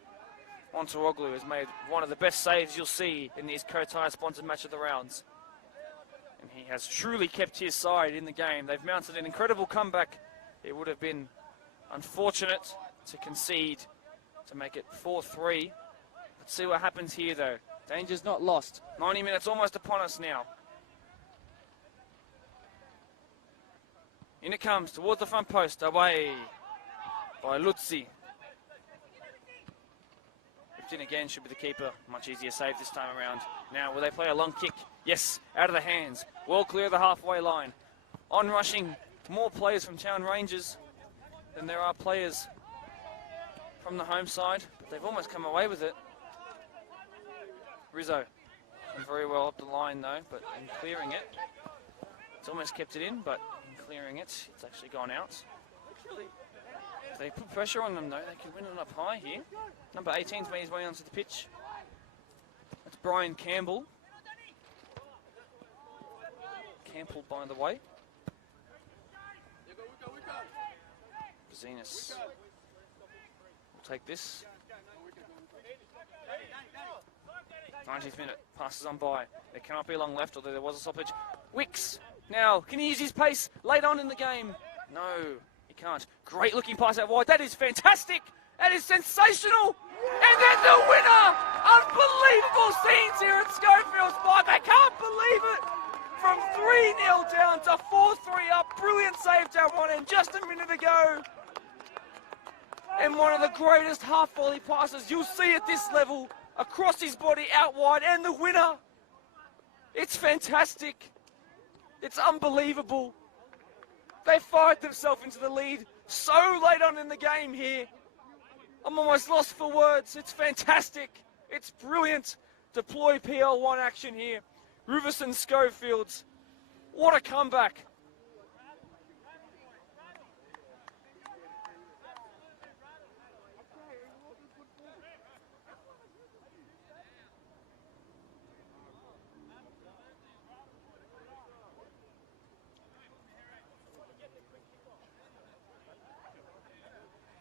Turoglu has made one of the best saves you'll see in this Kotire sponsored match of the rounds. And he has truly kept his side in the game. They've mounted an incredible comeback. It would have been unfortunate to concede to make it 4-3. Let's see what happens here though. Danger's not lost. 90 minutes almost upon us now. In it comes towards the front post, away by Lutzi. Whipped in again, should be the keeper. Much easier save this time around. Now will they play a long kick? Yes, out of the hands. Well clear of the halfway line. On rushing, more players from Town Rangers than there are players from the home side, but they've almost come away with it. Rizzo, very well up the line though, but in clearing it, it's almost kept it in, but in clearing it, it's actually gone out. If they put pressure on them though, they can win it up high here. Number 18's made his way onto the pitch. That's Brian Campbell. Campbell, by the way. Zenas will take this. 90th minute, passes on by. There cannot be long left, although there was a stoppage. Wicks, now, can he use his pace late on in the game? No, he can't. Great looking pass out wide. That is fantastic. That is sensational. And then the winner. Unbelievable scenes here at Scofields Park. I can't believe it. From 3-0 down to 4-3 up. Brilliant save down one end just a minute ago. And one of the greatest half volley passes you'll see at this level. Across his body, out wide, and the winner. It's fantastic. It's unbelievable. They fired themselves into the lead so late on in the game here. I'm almost lost for words. It's fantastic. It's brilliant. Deploy PL1 action here. Riverstone Scofields. What a comeback.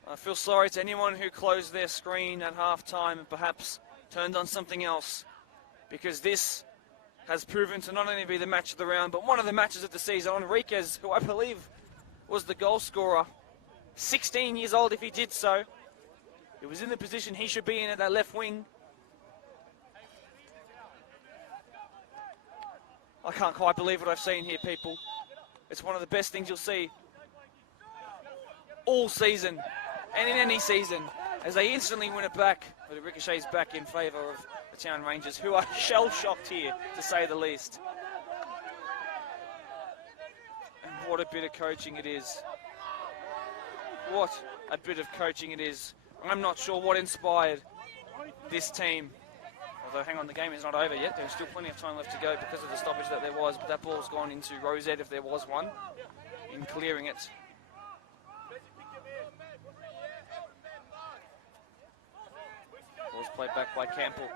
I feel sorry to anyone who closed their screen at half-time and perhaps turned on something else, because this has proven to not only be the match of the round, but one of the matches of the season. Enriquez, who I believe was the goal scorer, 16 years old if he did so. He was in the position he should be in at that left wing. I can't quite believe what I've seen here, people. It's one of the best things you'll see all season. And in any season, as they instantly win it back, but it ricochets back in favour of the Town Rangers, who are shell-shocked here, to say the least. And what a bit of coaching it is. What a bit of coaching it is. I'm not sure what inspired this team. Although, hang on, the game is not over yet. There's still plenty of time left to go because of the stoppage that there was, but that ball's gone into Rosette if there was one, in clearing it. Ball's played back by Campbell.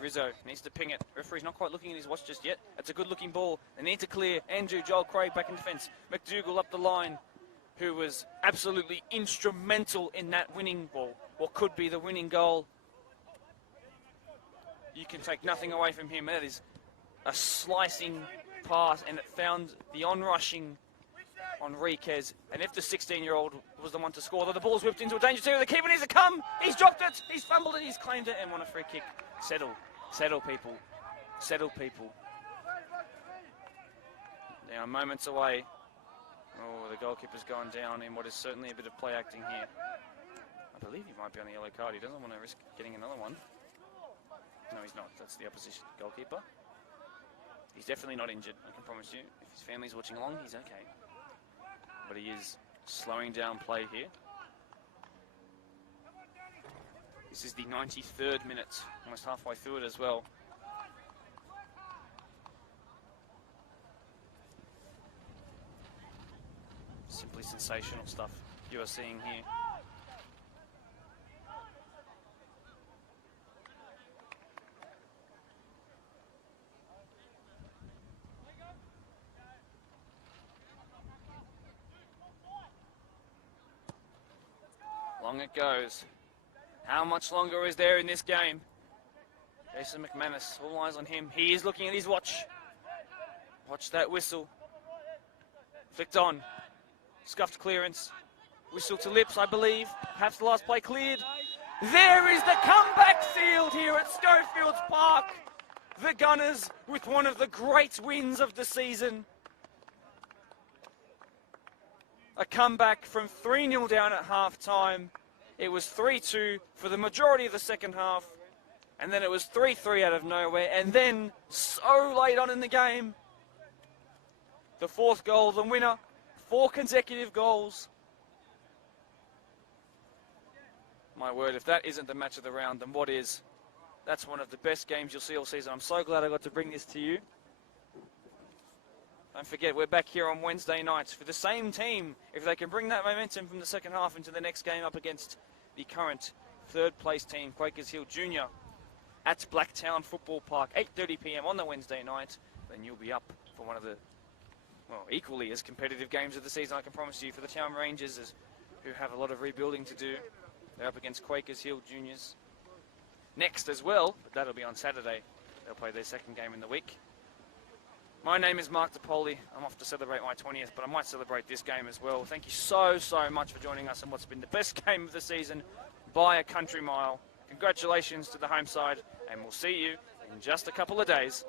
Rizzo needs to ping it. Referee's not quite looking at his watch just yet. It's a good looking ball. They need to clear. Andrew, Joel Craig back in defence. McDougall up the line, who was absolutely instrumental in that winning ball, what could be the winning goal. You can take nothing away from him. That is a slicing pass, and it found the on-rushing Enriquez. And if the 16-year-old was the one to score, the ball's whipped into a danger area. The keeper needs to come. He's dropped it. He's fumbled it. He's claimed it and won a free kick. Settle. Settle, people. Settle, people. They are moments away. Oh, the goalkeeper's gone down in what is certainly a bit of play acting here. I believe he might be on a yellow card. He doesn't want to risk getting another one. No, he's not. That's the opposition goalkeeper. He's definitely not injured, I can promise you. If his family's watching along, he's okay. But he is slowing down play here. This is the 93rd minute, almost halfway through it as well. Simply sensational stuff. you are seeing here. Long it goes. How much longer is there in this game? Jason McManus, all eyes on him. He is looking at his watch. Watch that whistle. Flicked on. Scuffed clearance. Whistle to lips, I believe. Perhaps the last play cleared. There is the comeback sealed here at Scofields Park. The Gunners with one of the great wins of the season. A comeback from 3-0 down at half-time. It was 3-2 for the majority of the second half. And then it was 3-3 out of nowhere. And then, so late on in the game, the fourth goal, the winner. 4 consecutive goals. My word, if that isn't the match of the round, then what is? That's one of the best games you'll see all season. I'm so glad I got to bring this to you. Don't forget, we're back here on Wednesday nights for the same team. If they can bring that momentum from the second half into the next game up against the current third place team, Quakers Hill Junior, at Blacktown Football Park, 8:30 p.m. on the Wednesday night, then you'll be up for one of the, well, equally as competitive games of the season, I can promise you, for the Town Rangers, who have a lot of rebuilding to do. They're up against Quakers Hill Juniors next as well, but that'll be on Saturday. They'll play their second game in the week. My name is Mark DePoli. I'm off to celebrate my 20th, but I might celebrate this game as well. Thank you so much for joining us in what's been the best game of the season by a country mile. Congratulations to the home side, and we'll see you in just a couple of days.